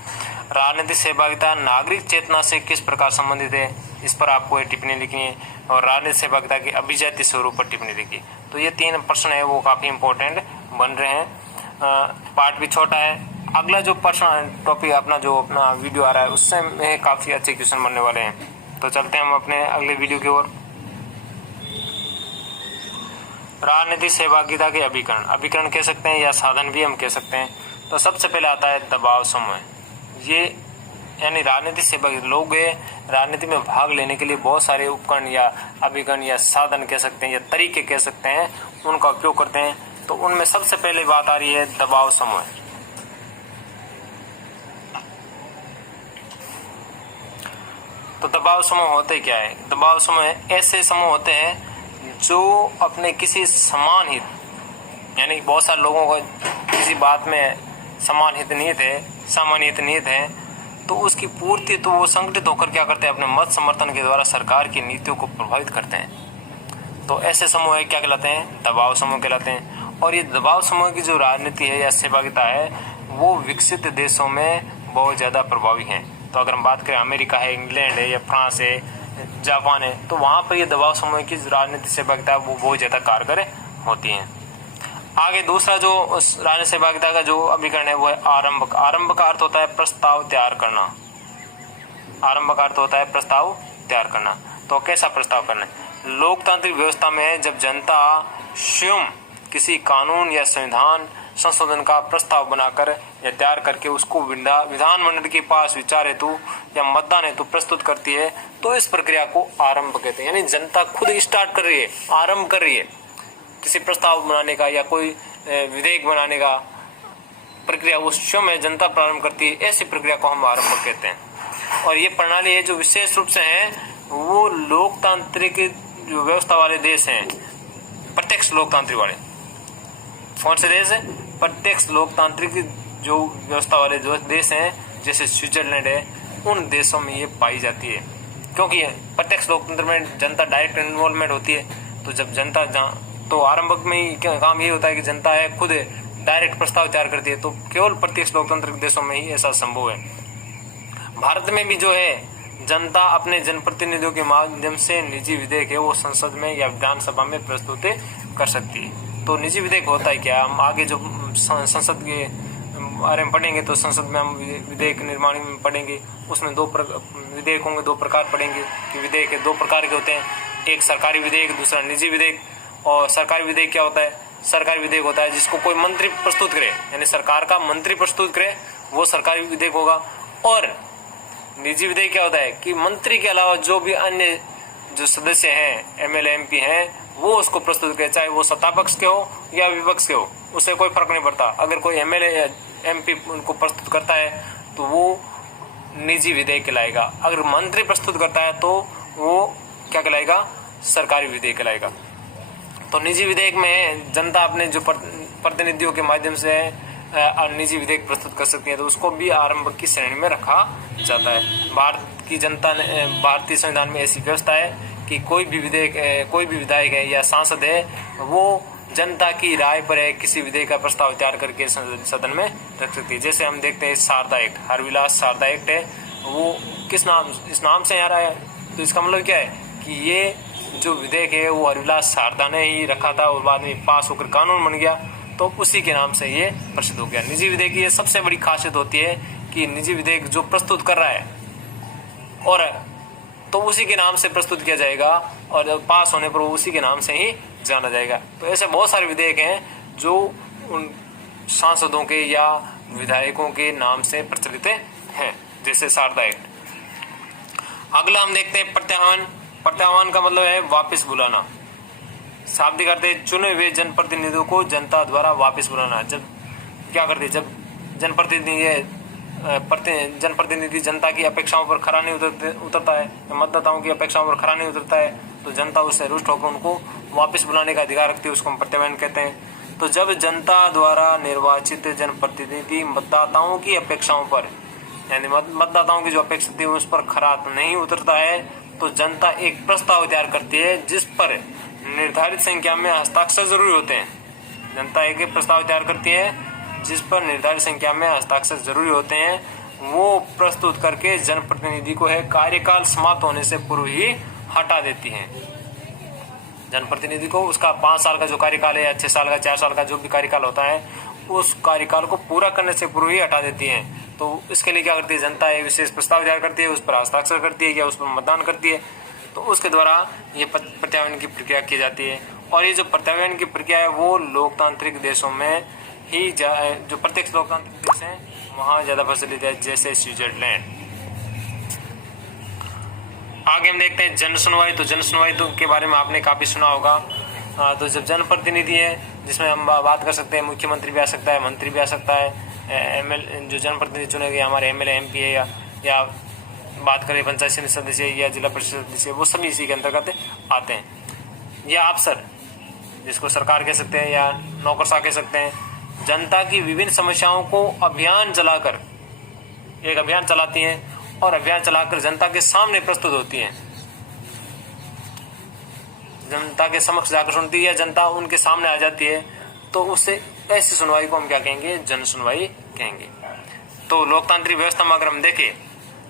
राजनीतिक सहभागिता नागरिक चेतना से किस प्रकार संबंधित है, इस पर आपको एक टिप्पणी लिखनी है। और राजनीतिक सहभागिता के अभिजातीय स्वरूप पर टिप्पणी लिखी। तो ये 3 प्रश्न है वो काफी इंपॉर्टेंट बन रहे हैं। पार्ट भी छोटा है। अगला जो प्रश्न टॉपिक अपना वीडियो आ रहा है उससे में काफी अच्छे क्वेश्चन बनने वाले हैं। तो चलते हैं हम अपने अगले वीडियो की ओर। राजनीतिक सहभागिता के अभिकरण कह सकते हैं या साधन भी हम कह सकते हैं। तो सबसे पहले आता है दबाव समूह। ये यानी राजनीतिक सहभागी लोग राजनीति में भाग लेने के लिए बहुत सारे उपकरण या अभिकरण या साधन कह सकते हैं या तरीके कह सकते हैं उनका उपयोग करते हैं। तो उनमें सबसे पहले बात आ रही है दबाव समूह। तो दबाव समूह होते क्या है। दबाव समूह ऐसे समूह होते हैं जो अपने किसी समान हित यानी बहुत सारे लोगों को किसी बात में समान हित निहित है, सामान्य हित निहित है, तो उसकी पूर्ति तो वो संगठित होकर क्या करते हैं अपने मत समर्थन के द्वारा सरकार की नीतियों को प्रभावित करते हैं। तो ऐसे समूह क्या कहलाते हैं, दबाव समूह कहलाते हैं। और ये दबाव समूह की जो राजनीति है या सहभागिता है वो विकसित देशों में बहुत ज़्यादा प्रभावी है। तो अगर हम बात करें अमेरिका है, इंग्लैंड है या फ्रांस है, जापान है, तो वहाँ पर ये दबाव समूह की राजनीतिक सहभागिता वो बहुत ज़्यादा कारगर होती है। आगे दूसरा जो राजनीतिक सहभागिता का जो अभिकरण है वो है आरंभ। आरंभ का अर्थ होता है प्रस्ताव तैयार करना। आरंभ का अर्थ होता है प्रस्ताव तैयार करना। तो कैसा प्रस्ताव करना है। लोकतांत्रिक व्यवस्था में जब जनता स्वयं किसी कानून या संविधान संशोधन का प्रस्ताव बनाकर या तैयार करके उसको विधानमंडल के पास विचार हेतु या मतदान हेतु प्रस्तुत करती है तो इस प्रक्रिया को आरंभ कहते हैं। यानी जनता खुद स्टार्ट कर रही है, आरंभ कर रही है किसी प्रस्ताव बनाने का या कोई विधेयक बनाने का प्रक्रिया वो स्वयं जनता प्रारंभ करती है। ऐसी प्रक्रिया को हम आरंभ कहते हैं। और ये प्रणाली है जो विशेष रूप से है वो लोकतांत्रिक जो व्यवस्था वाले देश हैं, प्रत्यक्ष लोकतांत्रिक वाले। कौन से देश है, प्रत्यक्ष लोकतांत्रिक जो व्यवस्था वाले जो देश हैं जैसे स्विट्जरलैंड है, उन देशों में ये पाई जाती है। क्योंकि प्रत्यक्ष लोकतंत्र में जनता डायरेक्ट इन्वॉल्वमेंट होती है। तो जब जनता तो आरंभक में ही काम ये होता है कि जनता है खुद डायरेक्ट प्रस्ताव तैयार करती है। तो केवल प्रत्यक्ष लोकतांत्रिक देशों में ही ऐसा संभव है। भारत में भी जो है जनता अपने जनप्रतिनिधियों के माध्यम से निजी विधेयक है वो संसद में या विधानसभा में प्रस्तुत कर सकती है। तो निजी विधेयक होता है क्या, हम आगे जो संसद के बारे में पढ़ेंगे तो संसद में हम विधेयक निर्माण में पढ़ेंगे, उसमें विधेयकों के दो प्रकार पढ़ेंगे कि विधेयक दो प्रकार के होते हैं, एक सरकारी विधेयक, दूसरा निजी विधेयक। और सरकारी विधेयक क्या होता है, सरकारी विधेयक होता है जिसको कोई मंत्री प्रस्तुत करे, यानी सरकार का मंत्री प्रस्तुत करे, वो सरकारी विधेयक होगा। और निजी विधेयक क्या होता है कि मंत्री के अलावा जो भी अन्य जो सदस्य हैं, एमएलए एमपी हैं, वो उसको प्रस्तुत करे, चाहे वो सत्ता पक्ष के हो या विपक्ष के हो, उससे कोई फर्क नहीं पड़ता। अगर कोई एमएलए या एमपी उनको प्रस्तुत करता है तो वो निजी विधेयक कहलाएगा। अगर मंत्री प्रस्तुत करता है तो वो क्या कहलाएगा, सरकारी विधेयक कहलाएगा। तो निजी विधेयक में जनता अपने जो प्रतिनिधियों के माध्यम से निजी विधेयक प्रस्तुत कर सकती है, तो उसको भी आरंभ की श्रेणी में रखा जाता है। भारत की जनता ने, भारतीय संविधान में ऐसी व्यवस्था है कि कोई भी विधायक है या सांसद है वो जनता की राय पर है किसी विधेयक का प्रस्ताव तैयार करके सदन में रख सकती है। जैसे हम देखते हैं शारदा एक्ट, हरविलास शारदा एक्ट है, वो किस नाम, इस नाम से आ रहा है, तो इसका मतलब क्या है कि ये जो विधेयक है वो हरविलास शारदा ने ही रखा था और बाद में पास होकर कानून बन गया, तो उसी के नाम से ये प्रसिद्ध हो गया। निजी विधेयक की ये सबसे बड़ी खासियत होती है कि निजी विधेयक जो प्रस्तुत कर रहा है और तो उसी के नाम से प्रस्तुत किया जाएगा और पास होने पर उसी के नाम से ही जाना जाएगा। तो ऐसे बहुत सारे विधेयक हैं जो उन सांसदों के या विधायकों के नाम से प्रचलित हैं, जैसे शारदा एक्ट। अगला हम देखते हैं प्रत्याह्वान। प्रत्याह्वान का मतलब है वापस बुलाना। शाब्दिक अर्थ है चुने हुए जनप्रतिनिधियों को जनता द्वारा वापस बुलाना। जब क्या करते, जब जनप्रतिनिधि जनता की अपेक्षाओं पर खरा नहीं उतरता है, मतदाताओं की अपेक्षाओं पर खरा नहीं उतरता है, तो जनता उससे रुष्ट होकर उनको वापस बुलाने का अधिकार रखती है, उसको हम प्रत्याह्वान कहते हैं। तो जब जनता द्वारा निर्वाचित जनप्रतिनिधि मतदाताओं की अपेक्षाओं पर, यानी मतदाताओं की जो अपेक्षा थी उस पर खरा नहीं उतरता है, तो जनता एक प्रस्ताव तैयार करती है जिस पर निर्धारित संख्या में हस्ताक्षर जरूरी होते हैं। जनता एक प्रस्ताव तैयार करती है जिस पर निर्धारित संख्या में हस्ताक्षर जरूरी होते हैं, वो प्रस्तुत करके जनप्रतिनिधि को है कार्यकाल समाप्त होने से पूर्व ही हटा देती है। जनप्रतिनिधि को उसका 5 साल का जो कार्यकाल है या 6 साल का, 4 साल का जो भी कार्यकाल होता है, उस कार्यकाल को पूरा करने से पूर्व ही हटा देती है। तो इसके लिए क्या करती है, जनता एक विशेष प्रस्ताव तैयार करती है, उस पर हस्ताक्षर करती है या उस पर मतदान करती है, तो उसके द्वारा ये प्रत्याह्वान की प्रक्रिया की जाती है। और ये जो प्रत्याह्वान की प्रक्रिया है वो लोकतांत्रिक देशों में ही जो प्रत्यक्ष लोकतांत्रिक देश हैं वहाँ ज़्यादा प्रचलित है, जैसे स्विट्जरलैंड। आगे हम देखते हैं जन सुनवाई। तो जन सुनवाई तो के बारे में आपने काफ़ी सुना होगा। तो जब जनप्रतिनिधि है जिसमें हम बात कर सकते हैं, मुख्यमंत्री भी आ सकता है, मंत्री भी आ सकता है, जो जनप्रतिनिधि चुने गए हमारे एमएलए एमपी है या बात करें पंचायत समिति सदस्य या जिला परिषद सदस्य, वो सभी इसी के अंतर्गत आते हैं। या अफसर जिसको सरकार कह सकते हैं या नौकरशाह कह सकते हैं, जनता की विभिन्न समस्याओं को अभियान चलाकर एक अभियान चलाती हैं और अभियान चलाकर जनता के सामने प्रस्तुत होती हैं, जनता के समक्ष जाकर सुनती है, जनता उनके सामने आ जाती है, तो उससे ऐसी सुनवाई को हम क्या कहेंगे, जन सुनवाई कहेंगे। तो लोकतांत्रिक व्यवस्था में अगर हम देखें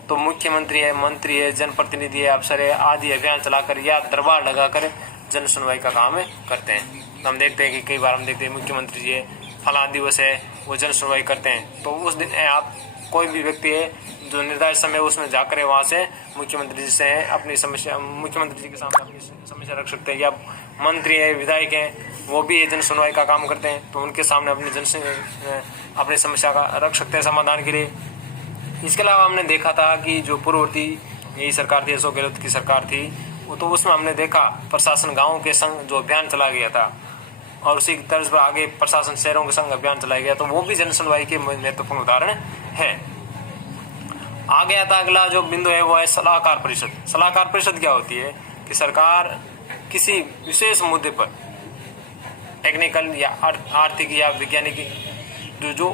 तो मुख्यमंत्री है, मंत्री है, जनप्रतिनिधि है, अफसर है आदि अभियान चलाकर या दरबार लगाकर जन सुनवाई का काम करते हैं। हम देखते हैं कि कई बार हम देखते हैं मुख्यमंत्री जी है, फलाना दिवस है, वो जन सुनवाई करते हैं, तो उस दिन आप कोई भी व्यक्ति है जो निर्धारित समय उसमें जाकर वहाँ से मुख्यमंत्री जी से अपनी समस्या, मुख्यमंत्री जी के सामने अपनी समस्या रख सकते हैं। या मंत्री है, विधायक हैं, वो भी जन सुनवाई का काम करते हैं, तो उनके सामने अपनी समस्या का रख सकते हैं समाधान के लिए। इसके अलावा हमने देखा था कि जो पूर्ववर्ती यही सरकार थी, अशोक गहलोत की सरकार थी, वो तो उसमें हमने देखा प्रशासन गाँव के संग जो अभियान चला गया था और उसी तर्ज पर आगे प्रशासन शहरों के संग अभियान चलाया गया, तो वो भी जन सुनवाई के महत्वपूर्ण उदाहरण है। आगे आता अगला जो बिंदु है वो है सलाहकार परिषद। सलाहकार परिषद क्या होती है कि सरकार किसी विशेष मुद्दे पर टेक्निकल या आर्थिक या वैज्ञानिक जो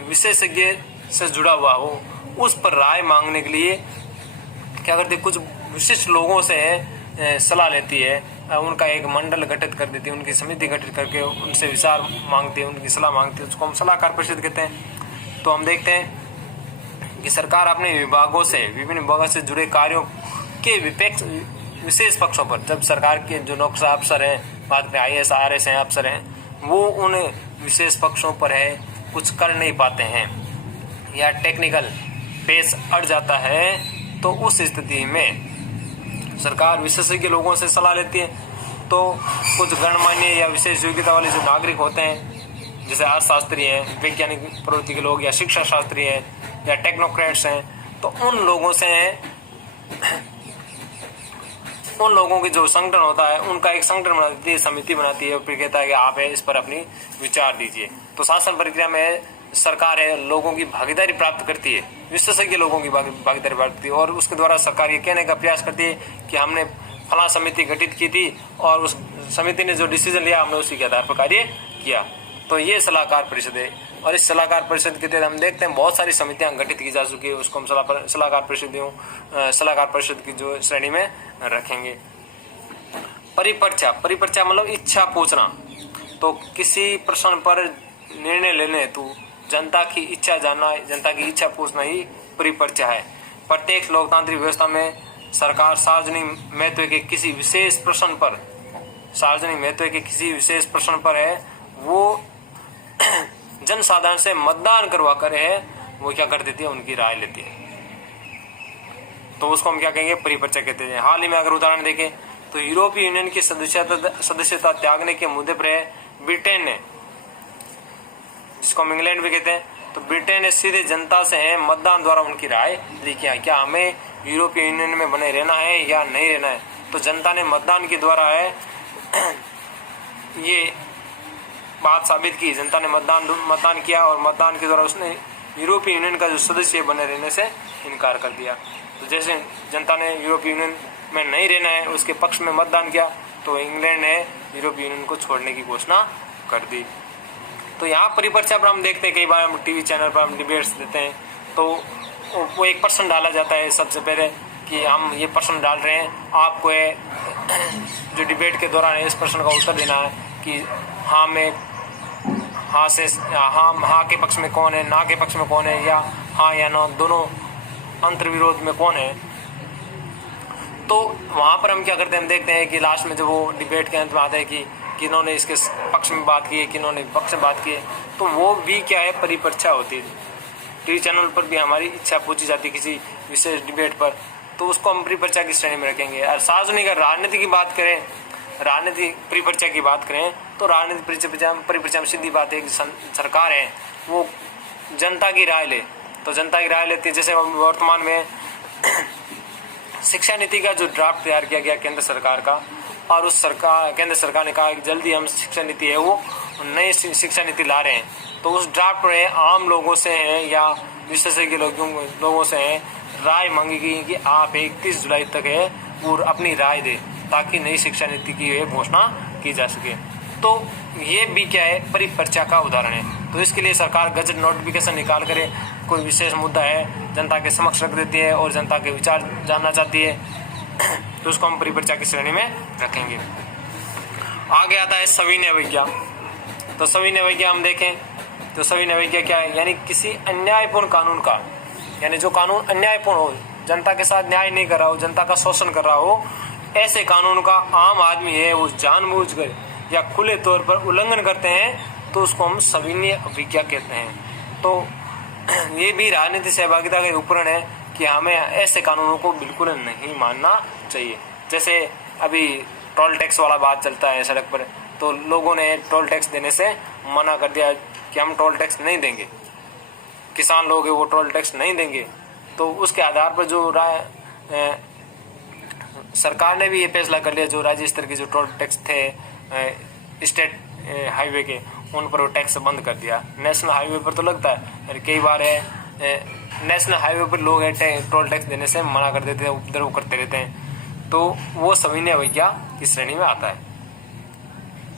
विशेषज्ञ से जुड़ा हुआ हो उस पर राय मांगने के लिए क्या करती है, कुछ विशिष्ट लोगों से सलाह लेती है, उनका एक मंडल गठित कर देती है, उनकी समिति गठित करके उनसे विचार मांगती है, उनकी सलाह मांगती है, उसको हम सलाहकार परिषद कहते हैं। तो हम देखते हैं कि सरकार अपने विभागों से, विभिन्न विभागों से जुड़े कार्यों के विशेष पक्षों पर, जब सरकार के जो नौकरशाह अफसर हैं, बात में IAS RS हैं, अफसर हैं, वो उन विशेष पक्षों पर है कुछ कर नहीं पाते हैं या टेक्निकल पेश अड़ जाता है, तो उस स्थिति में सरकार विशेषज्ञ लोगों से सलाह लेती है। तो कुछ गणमान्य या विशेष योग्यता वाले जो नागरिक होते हैं, जैसे अर्थशास्त्री हैं, वैज्ञानिक प्रवृत्ति के लोग, या शिक्षा शास्त्री हैं, या टेक्नोक्रेट्स हैं, तो उन लोगों की जो संगठन होता है, उनका एक संगठन बनाती है, समिति बनाती है, और फिर कहता है कि आप इस पर अपनी विचार दीजिए। तो शासन प्रक्रिया में सरकार है लोगों की भागीदारी प्राप्त करती है, विशेषज्ञ लोगों की भागीदारी प्राप्त करती है, और उसके द्वारा सरकार ये कहने का प्रयास करती है कि हमने फला समिति गठित की थी और उस समिति ने जो डिसीजन लिया हमने उसी के आधार पर कार्य किया। तो ये सलाहकार परिषद है, और इस सलाहकार परिषद के तहत हम देखते हैं बहुत सारी समितियां गठित की जा चुकी है, उसको हम सलाहकार परिषद की जो श्रेणी में रखेंगे। परिपर्चा मतलब इच्छा पूछना। तो किसी प्रश्न पर निर्णय लेने हेतु जनता की इच्छा जानना, जनता की इच्छा पूछना ही परिपर्चा है। प्रत्येक लोकतांत्रिक व्यवस्था में सरकार सार्वजनिक महत्व के किसी विशेष प्रश्न पर है वो जनसाधारण से मतदान करवा कर है वो क्या कर देती है, उनकी राय लेती है। तो उसको हम क्या कहेंगे, परिपर्चा कहते हैं। हाल ही में अगर उदाहरण देखें तो यूरोपीय यूनियन की सदस्यता त्यागने के मुद्दे पर ब्रिटेन ने, जिसको हम इंग्लैंड भी कहते हैं, तो ब्रिटेन ने सीधे जनता से है मतदान द्वारा उनकी राय ली कि क्या हमें यूरोपीय यूनियन में बने रहना है या नहीं रहना है। तो जनता ने मतदान के द्वारा है ये बात साबित की, जनता ने मतदान किया, और मतदान के द्वारा उसने यूरोपीय यूनियन का जो सदस्य बने रहने से इनकार कर दिया। तो जैसे जनता ने यूरोपीय यूनियन में नहीं रहना है उसके पक्ष में मतदान किया, तो इंग्लैंड ने यूरोपीय यूनियन को छोड़ने की घोषणा कर दी। तो यहाँ परिपर्चा पर हम देखते हैं, कई बार हम टीवी चैनल पर हम डिबेट्स देते हैं, तो वो एक प्रश्न डाला जाता है सबसे पहले कि हम ये प्रश्न डाल रहे हैं, आपको जो डिबेट के दौरान इस प्रश्न का उत्तर देना है कि हाँ के पक्ष में कौन है, ना के पक्ष में कौन है, या हाँ या ना दोनों अंतर्विरोध में कौन है। तो वहाँ पर हम क्या करते हैं, हम देखते हैं कि लास्ट में जब वो डिबेट के अंत में आता है कि किन्होंने इसके पक्ष में बात की है, किन्होंने विपक्ष में बात की है, तो वो भी क्या है, परिपर्चा होती है। टीवी चैनल पर भी हमारी इच्छा पूछी जाती है किसी विशेष डिबेट पर, तो उसको हम परिपर्चा की श्रेणी में रखेंगे। और सार्वजनिक राजनीति की बात करें, राजनीति परिपर्चा की बात करें, तो राजनीति परिपर्चा में सीधी बात है कि सरकार है वो जनता की राय ले, तो जनता की राय लेती है। जैसे वर्तमान में शिक्षा नीति का जो ड्राफ्ट तैयार किया गया केंद्र सरकार का, और केंद्र सरकार ने कहा कि जल्दी हम शिक्षा नीति है वो नई शिक्षा नीति ला रहे हैं, तो उस ड्राफ्ट पर आम लोगों से है या विशेषज्ञ लोगों से है राय मांगी गई कि आप 31 जुलाई तक है वो अपनी राय दे, ताकि नई शिक्षा नीति की घोषणा की जा सके। तो ये भी क्या है, परिपर्चा का उदाहरण है। तो इसके लिए सरकार गजट नोटिफिकेशन निकाल कर कोई विशेष मुद्दा है जनता के समक्ष रख देती है और जनता के विचार जानना चाहती है, तो उसको हम परिपर्चा की श्रेणी में रखेंगे। आगे आता है सविनय अवज्ञा। तो सविनय अवज्ञा हम देखें तो सविनय अवज्ञा क्या है, यानी किसी अन्यायपूर्ण कानून का, यानी जो कानून अन्यायपूर्ण हो, जनता के साथ न्याय नहीं कर रहा हो, जनता का शोषण कर रहा हो, ऐसे कानून का आम आदमी है वो जानबूझकर या खुले तौर पर उल्लंघन करते हैं, तो उसको हम सविनय अवज्ञा कहते हैं। तो ये भी राजनीतिक सहभागिता का उपकरण है कि हमें ऐसे कानूनों को बिल्कुल नहीं मानना चाहिए। जैसे अभी टोल टैक्स वाला बात चलता है सड़क पर, तो लोगों ने टोल टैक्स देने से मना कर दिया कि हम टोल टैक्स नहीं देंगे, किसान लोग हैं वो टोल टैक्स नहीं देंगे। तो उसके आधार पर जो सरकार ने भी ये फैसला कर लिया, जो राज्य स्तर के जो टोल टैक्स थे स्टेट हाईवे के, उन पर वो टैक्स बंद कर दिया। नेशनल हाईवे पर तो लगता है, कई बार है नेशनल हाईवे पर लोग टोल टैक्स देने से मना कर देते हैं, उपद्रव करते रहते हैं, तो वो सविनय अवज्ञा की श्रेणी में आता है।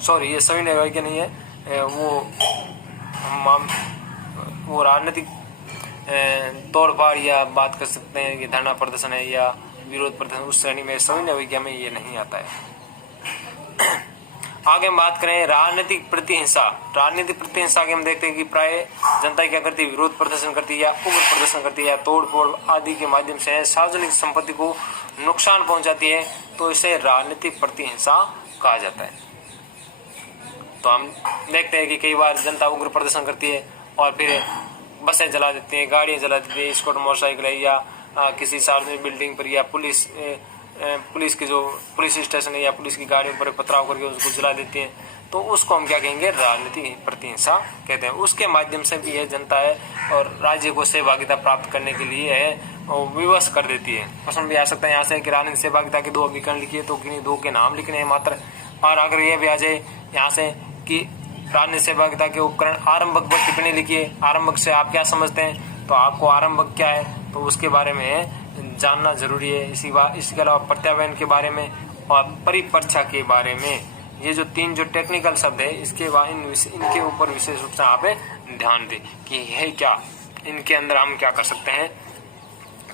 सॉरी, ये सविनय अवज्ञा नहीं है, वो राजनीतिक तोड़फाड़ या बात कर सकते हैं, ये धरना प्रदर्शन है या विरोध प्रदर्शन उस श्रेणी में सविनय अवज्ञा में ये नहीं आता है। आगे हम बात करें राजनीतिक प्रतिहिंसा। राजनीतिक प्रतिहिंसा के हम देखते हैं कि प्राय जनता क्या करती है, विरोध प्रदर्शन करती है या उग्र प्रदर्शन करती है या तोड़ फोड़ आदि के माध्यम से सार्वजनिक संपत्ति को नुकसान पहुंचाती है, तो इसे राजनीतिक प्रतिहिंसा कहा जाता है। तो हम देखते हैं कि कई बार जनता उग्र प्रदर्शन करती है और फिर बसें जला देती हैं, गाड़ियां जला देती हैं, स्कूटर मोटरसाइकिल है या किसी सार्वजनिक बिल्डिंग पर या पुलिस की जो पुलिस स्टेशन है या पुलिस की गाड़ियों पर पथराव करके उसको जला देती हैं, तो उसको हम क्या कहेंगे, राजनीतिक प्रतिहिंसा कहते हैं। उसके माध्यम से भी यह जनता है और राज्य को सहभागिता प्राप्त करने के लिए विवश कर देती है। प्रश्न भी आ सकता है यहाँ से कि राजनीतिक सहभागिता के 2 अभिकरण लिखिए, तो किन्हीं 2 के नाम लिखने हैं मात्र। और अगर यह भी आ जाए यहाँ से कि राजनीतिक सहभागिता के उपकरण आरंभक पर टिप्पणी लिखिए, आरंभक से आप क्या समझते हैं, तो आपको आरंभक क्या है तो उसके बारे में जानना जरूरी है। इसके अलावा प्रत्यावर्तन के बारे में और परिपरीक्षा के बारे में, ये जो 3 जो टेक्निकल शब्द है इनके ऊपर विशेष रूप से आप ध्यान दें कि है क्या, इनके अंदर हम क्या कर सकते हैं।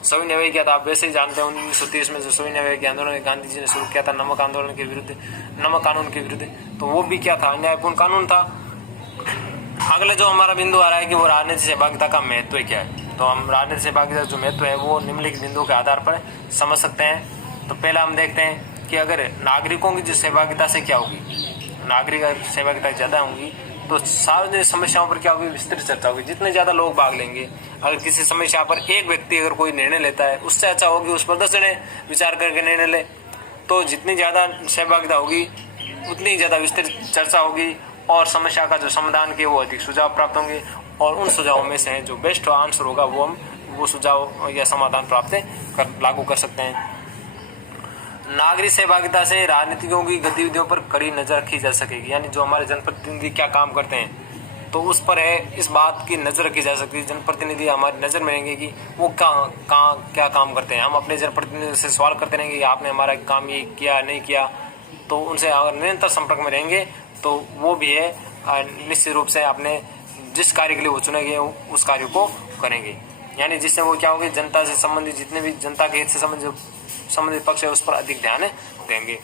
सविनय अवज्ञा तो आप वैसे ही जानते हैं, 1930 में जो सविनय अवज्ञा आंदोलन गांधी जी ने शुरू किया था नमक आंदोलन के विरुद्ध, नमक कानून के विरुद्ध, तो वो भी क्या था, अन्यायपूर्ण कानून था। अगले जो हमारा बिंदु आ रहा है कि वो राजनीतिक सहभागिता का महत्व क्या है, तो हम राजनीतिक सहभागिता जो महत्व है वो निम्नलिखित बिंदुओं के आधार पर समझ सकते हैं। तो पहला हम देखते हैं कि अगर नागरिकों की जो सहभागिता से क्या होगी, नागरिक सहभागिता ज़्यादा होगी तो सार्वजनिक समस्याओं पर क्या होगी, विस्तृत चर्चा होगी। जितने ज़्यादा लोग भाग लेंगे, अगर किसी समस्या पर एक व्यक्ति अगर कोई निर्णय लेता है, उससे अच्छा होगी उस पर 10 जने विचार करके निर्णय ले, तो जितनी ज़्यादा सहभागिता होगी उतनी ज़्यादा विस्तृत चर्चा होगी और समस्या का जो समाधान के वो अधिक सुझाव प्राप्त होंगे और उन सुझावों में से जो बेस्ट आंसर होगा वो हम वो सुझाव या समाधान प्राप्त लागू कर सकते हैं। नागरिक सहभागिता से राजनीतिकों की गतिविधियों पर कड़ी नजर रखी जा सकेगी, यानी जो हमारे जनप्रतिनिधि क्या काम करते हैं तो उस पर है इस बात की नजर रखी जा सकती है। जनप्रतिनिधि हमारी नजर में रहेंगे कि वो क्या काम करते हैं। हम अपने जनप्रतिनिधि से सवाल करते रहेंगे कि आपने हमारा काम ये किया नहीं किया, तो उनसे अगर निरंतर संपर्क में रहेंगे तो वो भी है निश्चित रूप से अपने जिस कार्य के लिए वो चुने गए उस कार्य को करेंगे, यानी जिससे वो क्या होगी, जनता से संबंधित जितने भी जनता के हित से संबंधित पक्ष है उस पर अधिक ध्यान देंगे।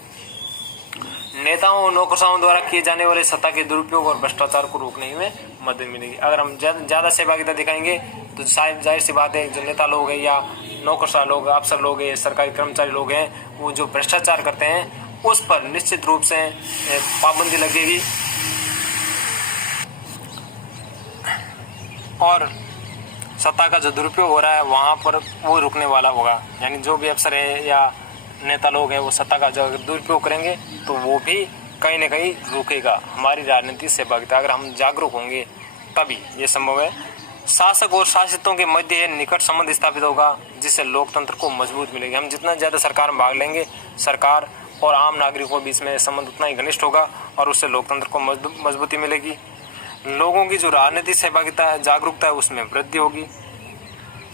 नेताओं और नौकरशाहों द्वारा किए जाने वाले सत्ता के दुरुपयोग और भ्रष्टाचार को रोकने में मदद मिलेगी। अगर हम ज़्यादा सहभागिता दिखाएंगे तो शायद जाहिर सी बात है जो नेता लोग हैं या नौकरशाह लोग, अफसर लोग हैं, सरकारी कर्मचारी लोग हैं, वो जो भ्रष्टाचार करते हैं उस पर निश्चित रूप से पाबंदी लगेगी और सत्ता का जो दुरुपयोग हो रहा है वहाँ पर वो रुकने वाला होगा। यानी जो भी अफसर है या नेता लोग हैं वो सत्ता का जो दुरुपयोग करेंगे तो वो भी कहीं ना कहीं रुकेगा। हमारी राजनीतिक सहभागिता अगर हम जागरूक होंगे तभी ये संभव है। शासक और शासितों के मध्य निकट संबंध स्थापित होगा जिससे लोकतंत्र को मजबूत मिलेगी। हम जितना ज़्यादा सरकार में भाग लेंगे, सरकार और आम नागरिकों के बीच में संबंध उतना ही घनिष्ठ होगा और उससे लोकतंत्र को मजबूती मिलेगी। लोगों की जो राजनीतिक सहभागिता जागरूकता है उसमें वृद्धि होगी।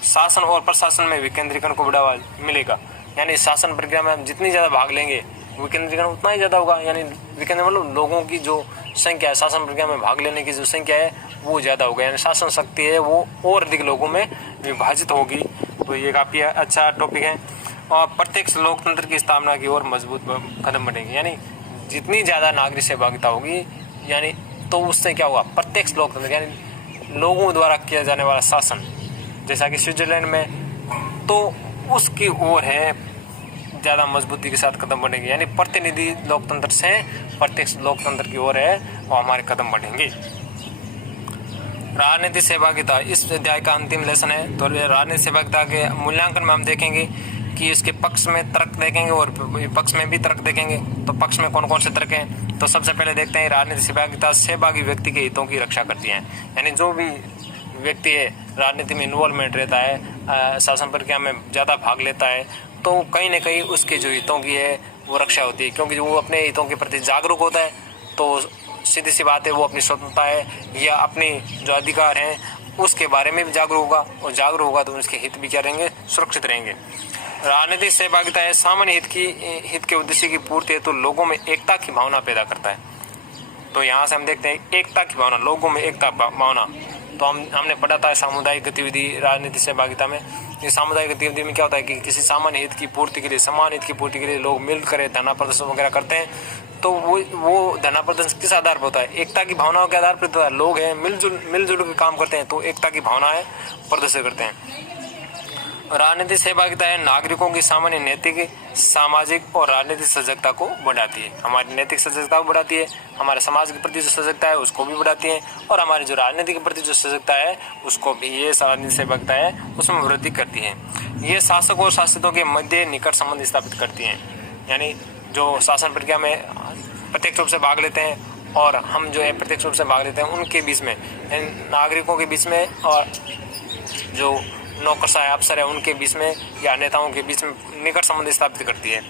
शासन और प्रशासन में विकेंद्रीकरण को बढ़ावा मिलेगा, यानी शासन प्रक्रिया में हम जितनी ज़्यादा भाग लेंगे विकेंद्रीकरण उतना ही ज़्यादा होगा। यानी विकेंद्र मतलब लोगों की जो संख्या है, शासन प्रक्रिया में भाग लेने की जो संख्या है वो ज़्यादा होगा, यानी शासन शक्ति है वो और अधिक लोगों में विभाजित होगी। तो ये काफ़ी अच्छा टॉपिक है। और प्रत्यक्ष लोकतंत्र की स्थापना की ओर मजबूत कदम बढ़ेंगे, यानी जितनी ज़्यादा नागरिक सहभागिता होगी यानी तो उससे क्या होगा, प्रत्यक्ष लोकतंत्र यानी लोगों द्वारा किया जाने वाला शासन जैसा कि स्विट्जरलैंड में, तो उसकी ओर है ज़्यादा मजबूती के साथ कदम बढ़ेंगे। यानी प्रतिनिधि लोकतंत्र से प्रत्यक्ष लोकतंत्र की ओर है और हमारे कदम बढ़ेंगे। राजनीतिक सहभागिता इस अध्याय का अंतिम लेसन है। तो राजनीतिक सहभागिता के मूल्यांकन में हम देखेंगे कि इसके पक्ष में तर्क देखेंगे और विपक्ष में भी तर्क देखेंगे। तो पक्ष में कौन कौन से तर्क हैं, तो सबसे पहले देखते हैं राजनीतिक सहभागिता सहभागी व्यक्ति के हितों की रक्षा करती है। यानी जो भी व्यक्ति है राजनीति में इन्वॉल्वमेंट रहता है, शासन प्रक्रिया में ज़्यादा भाग लेता है, तो कहीं ना कहीं उसके जो हितों की है वो रक्षा होती है, क्योंकि वो अपने हितों के प्रति जागरूक होता है। तो सीधी सी बात है वो अपनी स्वतंत्रता है या अपने जो अधिकार हैं उसके बारे में भी जागरूक होगा, और जागरूक होगा तो उसके हित भी क्या रहेंगे, सुरक्षित रहेंगे। राजनीतिक सहभागिता है सामान्य हित के उद्देश्य की पूर्ति है, तो लोगों में एकता की भावना पैदा करता है। तो यहाँ से हम देखते हैं एकता की भावना, लोगों में एकता भावना तो हमने पढ़ा था सामुदायिक गतिविधि राजनीति सहभागिता में। ये सामुदायिक गतिविधि में क्या होता है कि किसी सामान्य हित की पूर्ति के लिए, समान हित की पूर्ति के लिए लोग मिलकर धरना प्रदर्शन वगैरह करते हैं। तो वो धरना प्रदर्शन किस आधार पर होता है? एकता की भावनाओं के आधार पर होता है। लोग हैं मिलजुल के काम करते हैं, तो एकता की भावना है प्रदर्शित करते हैं। राजनीतिक सहभागिता है नागरिकों की सामान्य नैतिक, सामाजिक और राजनीतिक सजगता को बढ़ाती है। हमारी नैतिक सजगता को बढ़ाती है, हमारे समाज के प्रति जो सजगता है उसको भी बढ़ाती है, और हमारी जो राजनीति के प्रति जो सजगता है उसको भी ये राजनीतिक सहभागिता है उसमें वृद्धि करती है। ये शासक और शासितों के मध्य निकट संबंध स्थापित करती है। यानी जो शासन प्रक्रिया में प्रत्यक्ष रूप से भाग लेते हैं और हम जो है प्रत्यक्ष रूप से भाग लेते हैं, उनके बीच में, नागरिकों के बीच में और जो नौकरशाह अफसर है उनके बीच में या नेताओं के बीच में निकट संबंध स्थापित करती है।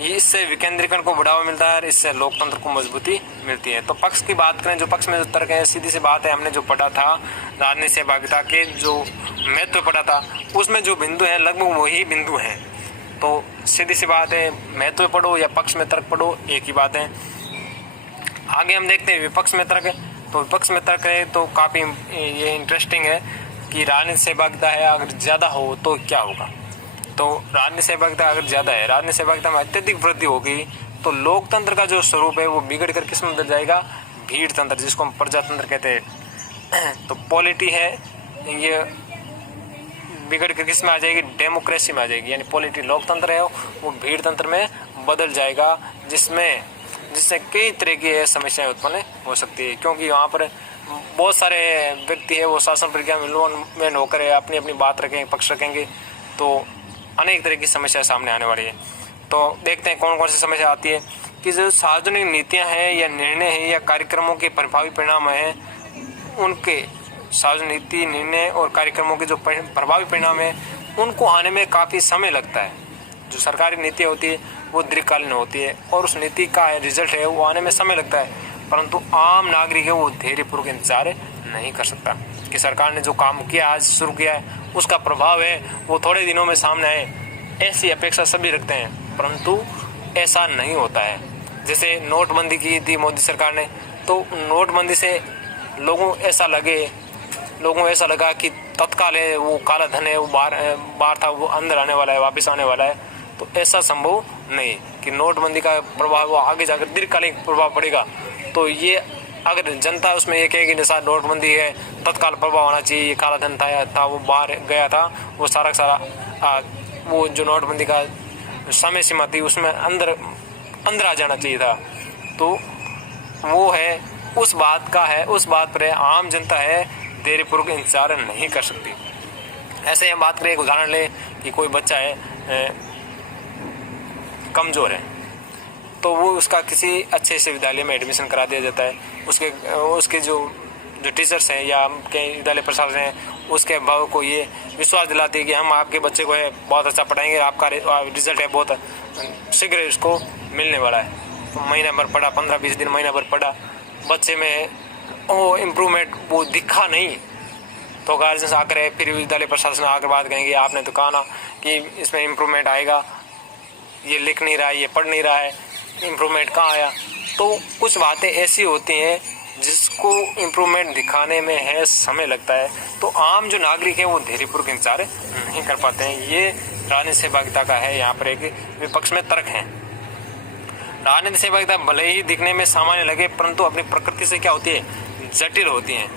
ये इससे विकेंद्रीकरण को बढ़ावा मिलता है और इससे लोकतंत्र को मजबूती मिलती है। तो पक्ष की बात करें, जो पक्ष में जो तर्क है, सीधी सी बात है, हमने जो पढ़ा था राजनीतिक सहभागिता के जो महत्व पढ़ा था उसमें जो बिंदु हैं लगभग वही बिंदु हैं। तो सीधी सी बात है, महत्व पढ़ो या पक्ष में तर्क पढ़ो, एक ही बात है। आगे हम देखते हैं विपक्ष में तर्क। तो विपक्ष में तर्क है तो काफ़ी ये इंटरेस्टिंग है कि राजनीतिक सहभागिता है अगर ज़्यादा हो तो क्या होगा। तो राजनीतिक सहभागिता अगर ज़्यादा है, राजनीतिक सहभागिता में अत्यधिक वृद्धि होगी तो लोकतंत्र का जो स्वरूप है वो बिगड़ कर किस में बदल जाएगा? भीड़ तंत्र, जिसको हम प्रजातंत्र कहते हैं। तो पॉलिटी है ये बिगड़ कर किस में आ जाएगी? डेमोक्रेसी में आ जाएगी। यानी पॉलिटी लोकतंत्र है वो भीड़ तंत्र में बदल जाएगा, जिससे कई तरह की समस्याएं उत्पन्न हो सकती है। क्योंकि वहाँ पर बहुत सारे व्यक्ति है वो शासन प्रक्रिया में होकर अपनी अपनी बात रखेंगे, पक्ष रखेंगे, तो अनेक तरह की समस्या सामने आने वाली है। तो देखते हैं कौन कौन सी समस्या आती है कि जो सार्वजनिक नीतियां हैं या निर्णय है या कार्यक्रमों के प्रभावी परिणाम हैं, उनके सार्वजनिक नीति, निर्णय और कार्यक्रमों के जो प्रभावी परिणाम है उनको आने में काफ़ी समय लगता है। जो सरकारी नीति होती है वो दीर्घकालीन होती है और उस नीति का रिजल्ट है वो आने में समय लगता है, परंतु आम नागरिक है वो धैर्यपूर्वक इंतजार नहीं कर सकता कि सरकार ने जो काम किया, आज शुरू किया है, उसका प्रभाव है वो थोड़े दिनों में सामने आए। ऐसी अपेक्षा सभी रखते हैं, परंतु ऐसा नहीं होता है। जैसे नोटबंदी की थी मोदी सरकार ने, तो नोटबंदी से लोगों ऐसा लगा कि तत्काल है वो काला धन है वो बाहर था वो अंदर आने वाला है, वापस आने वाला है। तो ऐसा संभव नहीं कि नोटबंदी का प्रभाव वो आगे जाकर दीर्घकालिक प्रभाव पड़ेगा। तो ये अगर जनता उसमें ये कहेगी जैसा नोटबंदी है तत्काल प्रभाव होना चाहिए, ये काला धन था वो बाहर गया था, वो सारा वो जो नोटबंदी का समय सीमा थी उसमें अंदर आ जाना चाहिए था। तो वो है उस बात पर आम जनता है धैर्यपूर्वक इंतजार नहीं कर सकती। ऐसे हम बात करें, एक उदाहरण ले कि कोई बच्चा है कमज़ोर है, तो वो उसका किसी अच्छे से विद्यालय में एडमिशन करा दिया जाता है। उसके जो टीचर्स हैं या के विद्यालय प्रशासन है उसके अभिभावक को ये विश्वास दिलाती है कि हम आपके बच्चे को है बहुत अच्छा पढ़ाएंगे, आपका रिजल्ट है बहुत शीघ्र इसको मिलने वाला है। तो महीना भर पढ़ा, 15-20 दिन महीना भर पढ़ा, बच्चे में वो इम्प्रूवमेंट वो दिखा नहीं, तो गार्जियंस आकर फिर विद्यालय प्रशासन आकर बात करेंगे आपने तो कहा ना कि इसमें इम्प्रूवमेंट आएगा, ये लिख नहीं रहा है, ये पढ़ नहीं रहा है, इम्प्रूवमेंट कहाँ आया। तो कुछ बातें ऐसी होती हैं जिसको इम्प्रूवमेंट दिखाने में है समय लगता है। तो आम जो नागरिक है वो धैर्यपूर्वक इंतजार नहीं कर पाते हैं। ये राजनीतिक सहभागिता का है, यहाँ पर एक विपक्ष में तर्क है। राजनीतिक सहभागिता भले ही दिखने में सामान्य लगे परंतु अपनी प्रकृति से क्या होती है? जटिल होती हैं।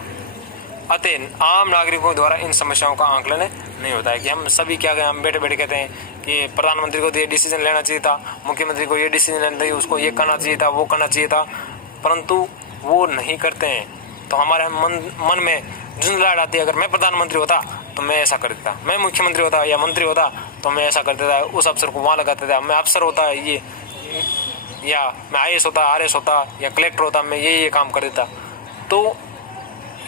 अतः आम नागरिकों द्वारा इन समस्याओं का आंकलन नहीं होता है कि हम सभी क्या हम बैठे बैठे कहते हैं कि प्रधानमंत्री को तो ये डिसीजन लेना चाहिए था, मुख्यमंत्री को ये डिसीजन लेना चाहिए, उसको ये करना चाहिए था, वो करना चाहिए था, परंतु वो नहीं करते हैं। तो हमारे मन में झुंझलाहट आती है, अगर मैं प्रधानमंत्री होता तो मैं ऐसा कर देता, मैं मुख्यमंत्री होता या मंत्री होता तो मैं ऐसा कर देता, उस अफसर को वहाँ लगा देता, मैं अफसर होता ये, या मैं IAS होता, RS होता या कलेक्टर होता, मैं ये काम कर देता। तो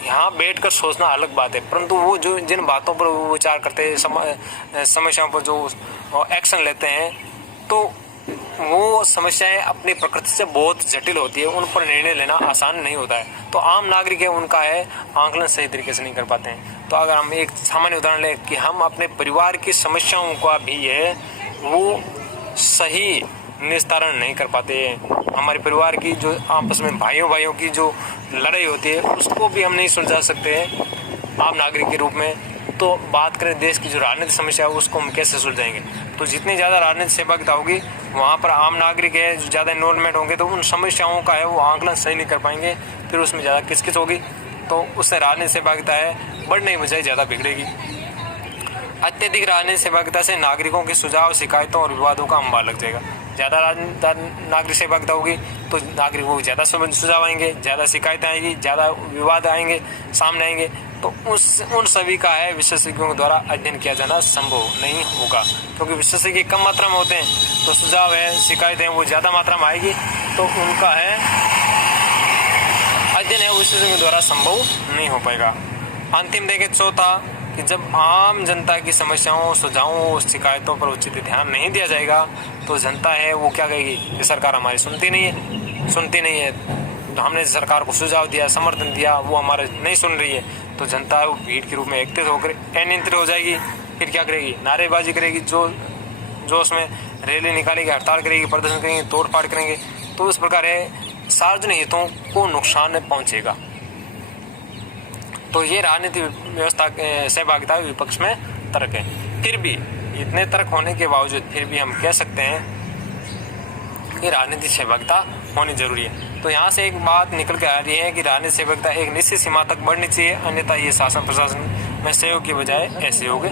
यहाँ बैठकर सोचना अलग बात है, परंतु वो जो जिन बातों पर वो विचार करते हैं, समस्याओं पर जो एक्शन लेते हैं, तो वो समस्याएं अपनी प्रकृति से बहुत जटिल होती है, उन पर निर्णय लेना आसान नहीं होता है। तो आम नागरिक है उनका है आंकलन सही तरीके से नहीं कर पाते हैं। तो अगर हम एक सामान्य उदाहरण लें कि हम अपने परिवार की समस्याओं का भी है वो सही निस्तारण नहीं कर पाते हैं। हमारे परिवार की जो आपस में भाइयों की जो लड़ाई होती है उसको भी हम नहीं सुलझा सकते हैं आम नागरिक के रूप में, तो बात करें देश की जो राजनीतिक समस्या है उसको हम कैसे सुलझाएंगे। तो जितनी ज़्यादा राजनीतिक सहभागिता होगी वहाँ पर आम नागरिक है जो ज़्यादा इन्वॉल्वमेंट होंगे तो उन समस्याओं का है वो आंकलन सही नहीं कर पाएंगे, फिर उसमें ज़्यादा किचकिच होगी, तो उससे राजनीतिक सहभागिता है बढ़ने की बजाय ज़्यादा बिगड़ेगी। अत्यधिक राजनीतिक सहभागिता से नागरिकों के सुझाव, शिकायतों और विवादों का अंबार लग जाएगा। ज़्यादा नागरिक सहभागिता होगी तो नागरिकों को ज़्यादा सुझाव आएंगे, ज़्यादा शिकायतें आएंगी, ज़्यादा विवाद आएंगे, सामने आएंगे, तो उन सभी का है विशेषज्ञों द्वारा अध्ययन किया जाना संभव नहीं होगा, क्योंकि विशेषज्ञ कम मात्रा में होते हैं तो सुझाव है, शिकायतें वो ज़्यादा मात्रा में आएगी, तो उनका है अध्ययन है विशेषज्ञों द्वारा संभव नहीं हो पाएगा। अंतिम देखें चौथा कि जब आम जनता की समस्याओं, सुझावों, शिकायतों पर उचित ध्यान नहीं दिया जाएगा तो जनता है वो क्या कहेगी कि सरकार हमारी सुनती नहीं है। तो हमने सरकार को सुझाव दिया, समर्थन दिया, वो हमारे नहीं सुन रही है, तो जनता है वो भीड़ के रूप में एकत्रित होकर अनियंत्रित हो जाएगी। फिर क्या करेगी, नारेबाजी करेगी, जो उसमें रैली निकालेगी, हड़ताल करेगी, प्रदर्शन करेंगे, तोड़फाड़ करेंगे, तो इस प्रकार है सार्वजनिक हितों को नुकसान पहुंचेगा। तो ये राजनीतिक व्यवस्था सहभागिता विपक्ष में तर्क है। फिर भी इतने तर्क होने के बावजूद फिर भी हम कह सकते हैं कि राजनीतिक सहभागिता होनी जरूरी है। तो यहाँ से एक बात निकल के आ रही है कि राजनीतिक सहभागिता एक निश्चित सीमा तक बढ़नी चाहिए, अन्यथा ये शासन प्रशासन में सहयोग की बजाय असहयोग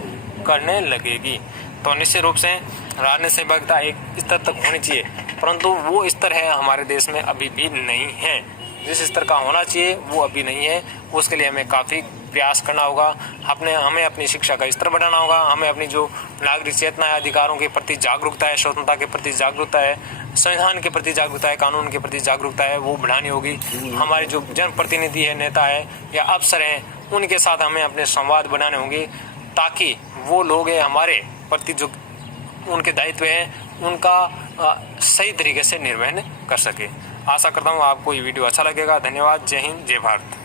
करने लगेगी। तो निश्चित रूप से राजनीतिक सहभागिता एक स्तर तक होनी चाहिए, परंतु वो स्तर है हमारे देश में अभी भी नहीं है। जिस स्तर का होना चाहिए वो अभी नहीं है, उसके लिए हमें काफ़ी प्रयास करना होगा। हमें अपनी शिक्षा का स्तर बढ़ाना होगा, हमें अपनी जो नागरिक चेतना है, अधिकारों के प्रति जागरूकता है, स्वतंत्रता के प्रति जागरूकता है, संविधान के प्रति जागरूकता है, कानून के प्रति जागरूकता है, वो बढ़ानी होगी। हमारे जो जनप्रतिनिधि है, नेता है या अफसर हैं, उनके साथ हमें अपने संवाद बनाने होंगे ताकि वो लोग हमारे प्रति जो उनके दायित्व हैं उनका सही तरीके से निर्वहन कर सके। आशा करता हूँ आपको ये वीडियो अच्छा लगेगा। धन्यवाद। जय हिंद, जय भारत।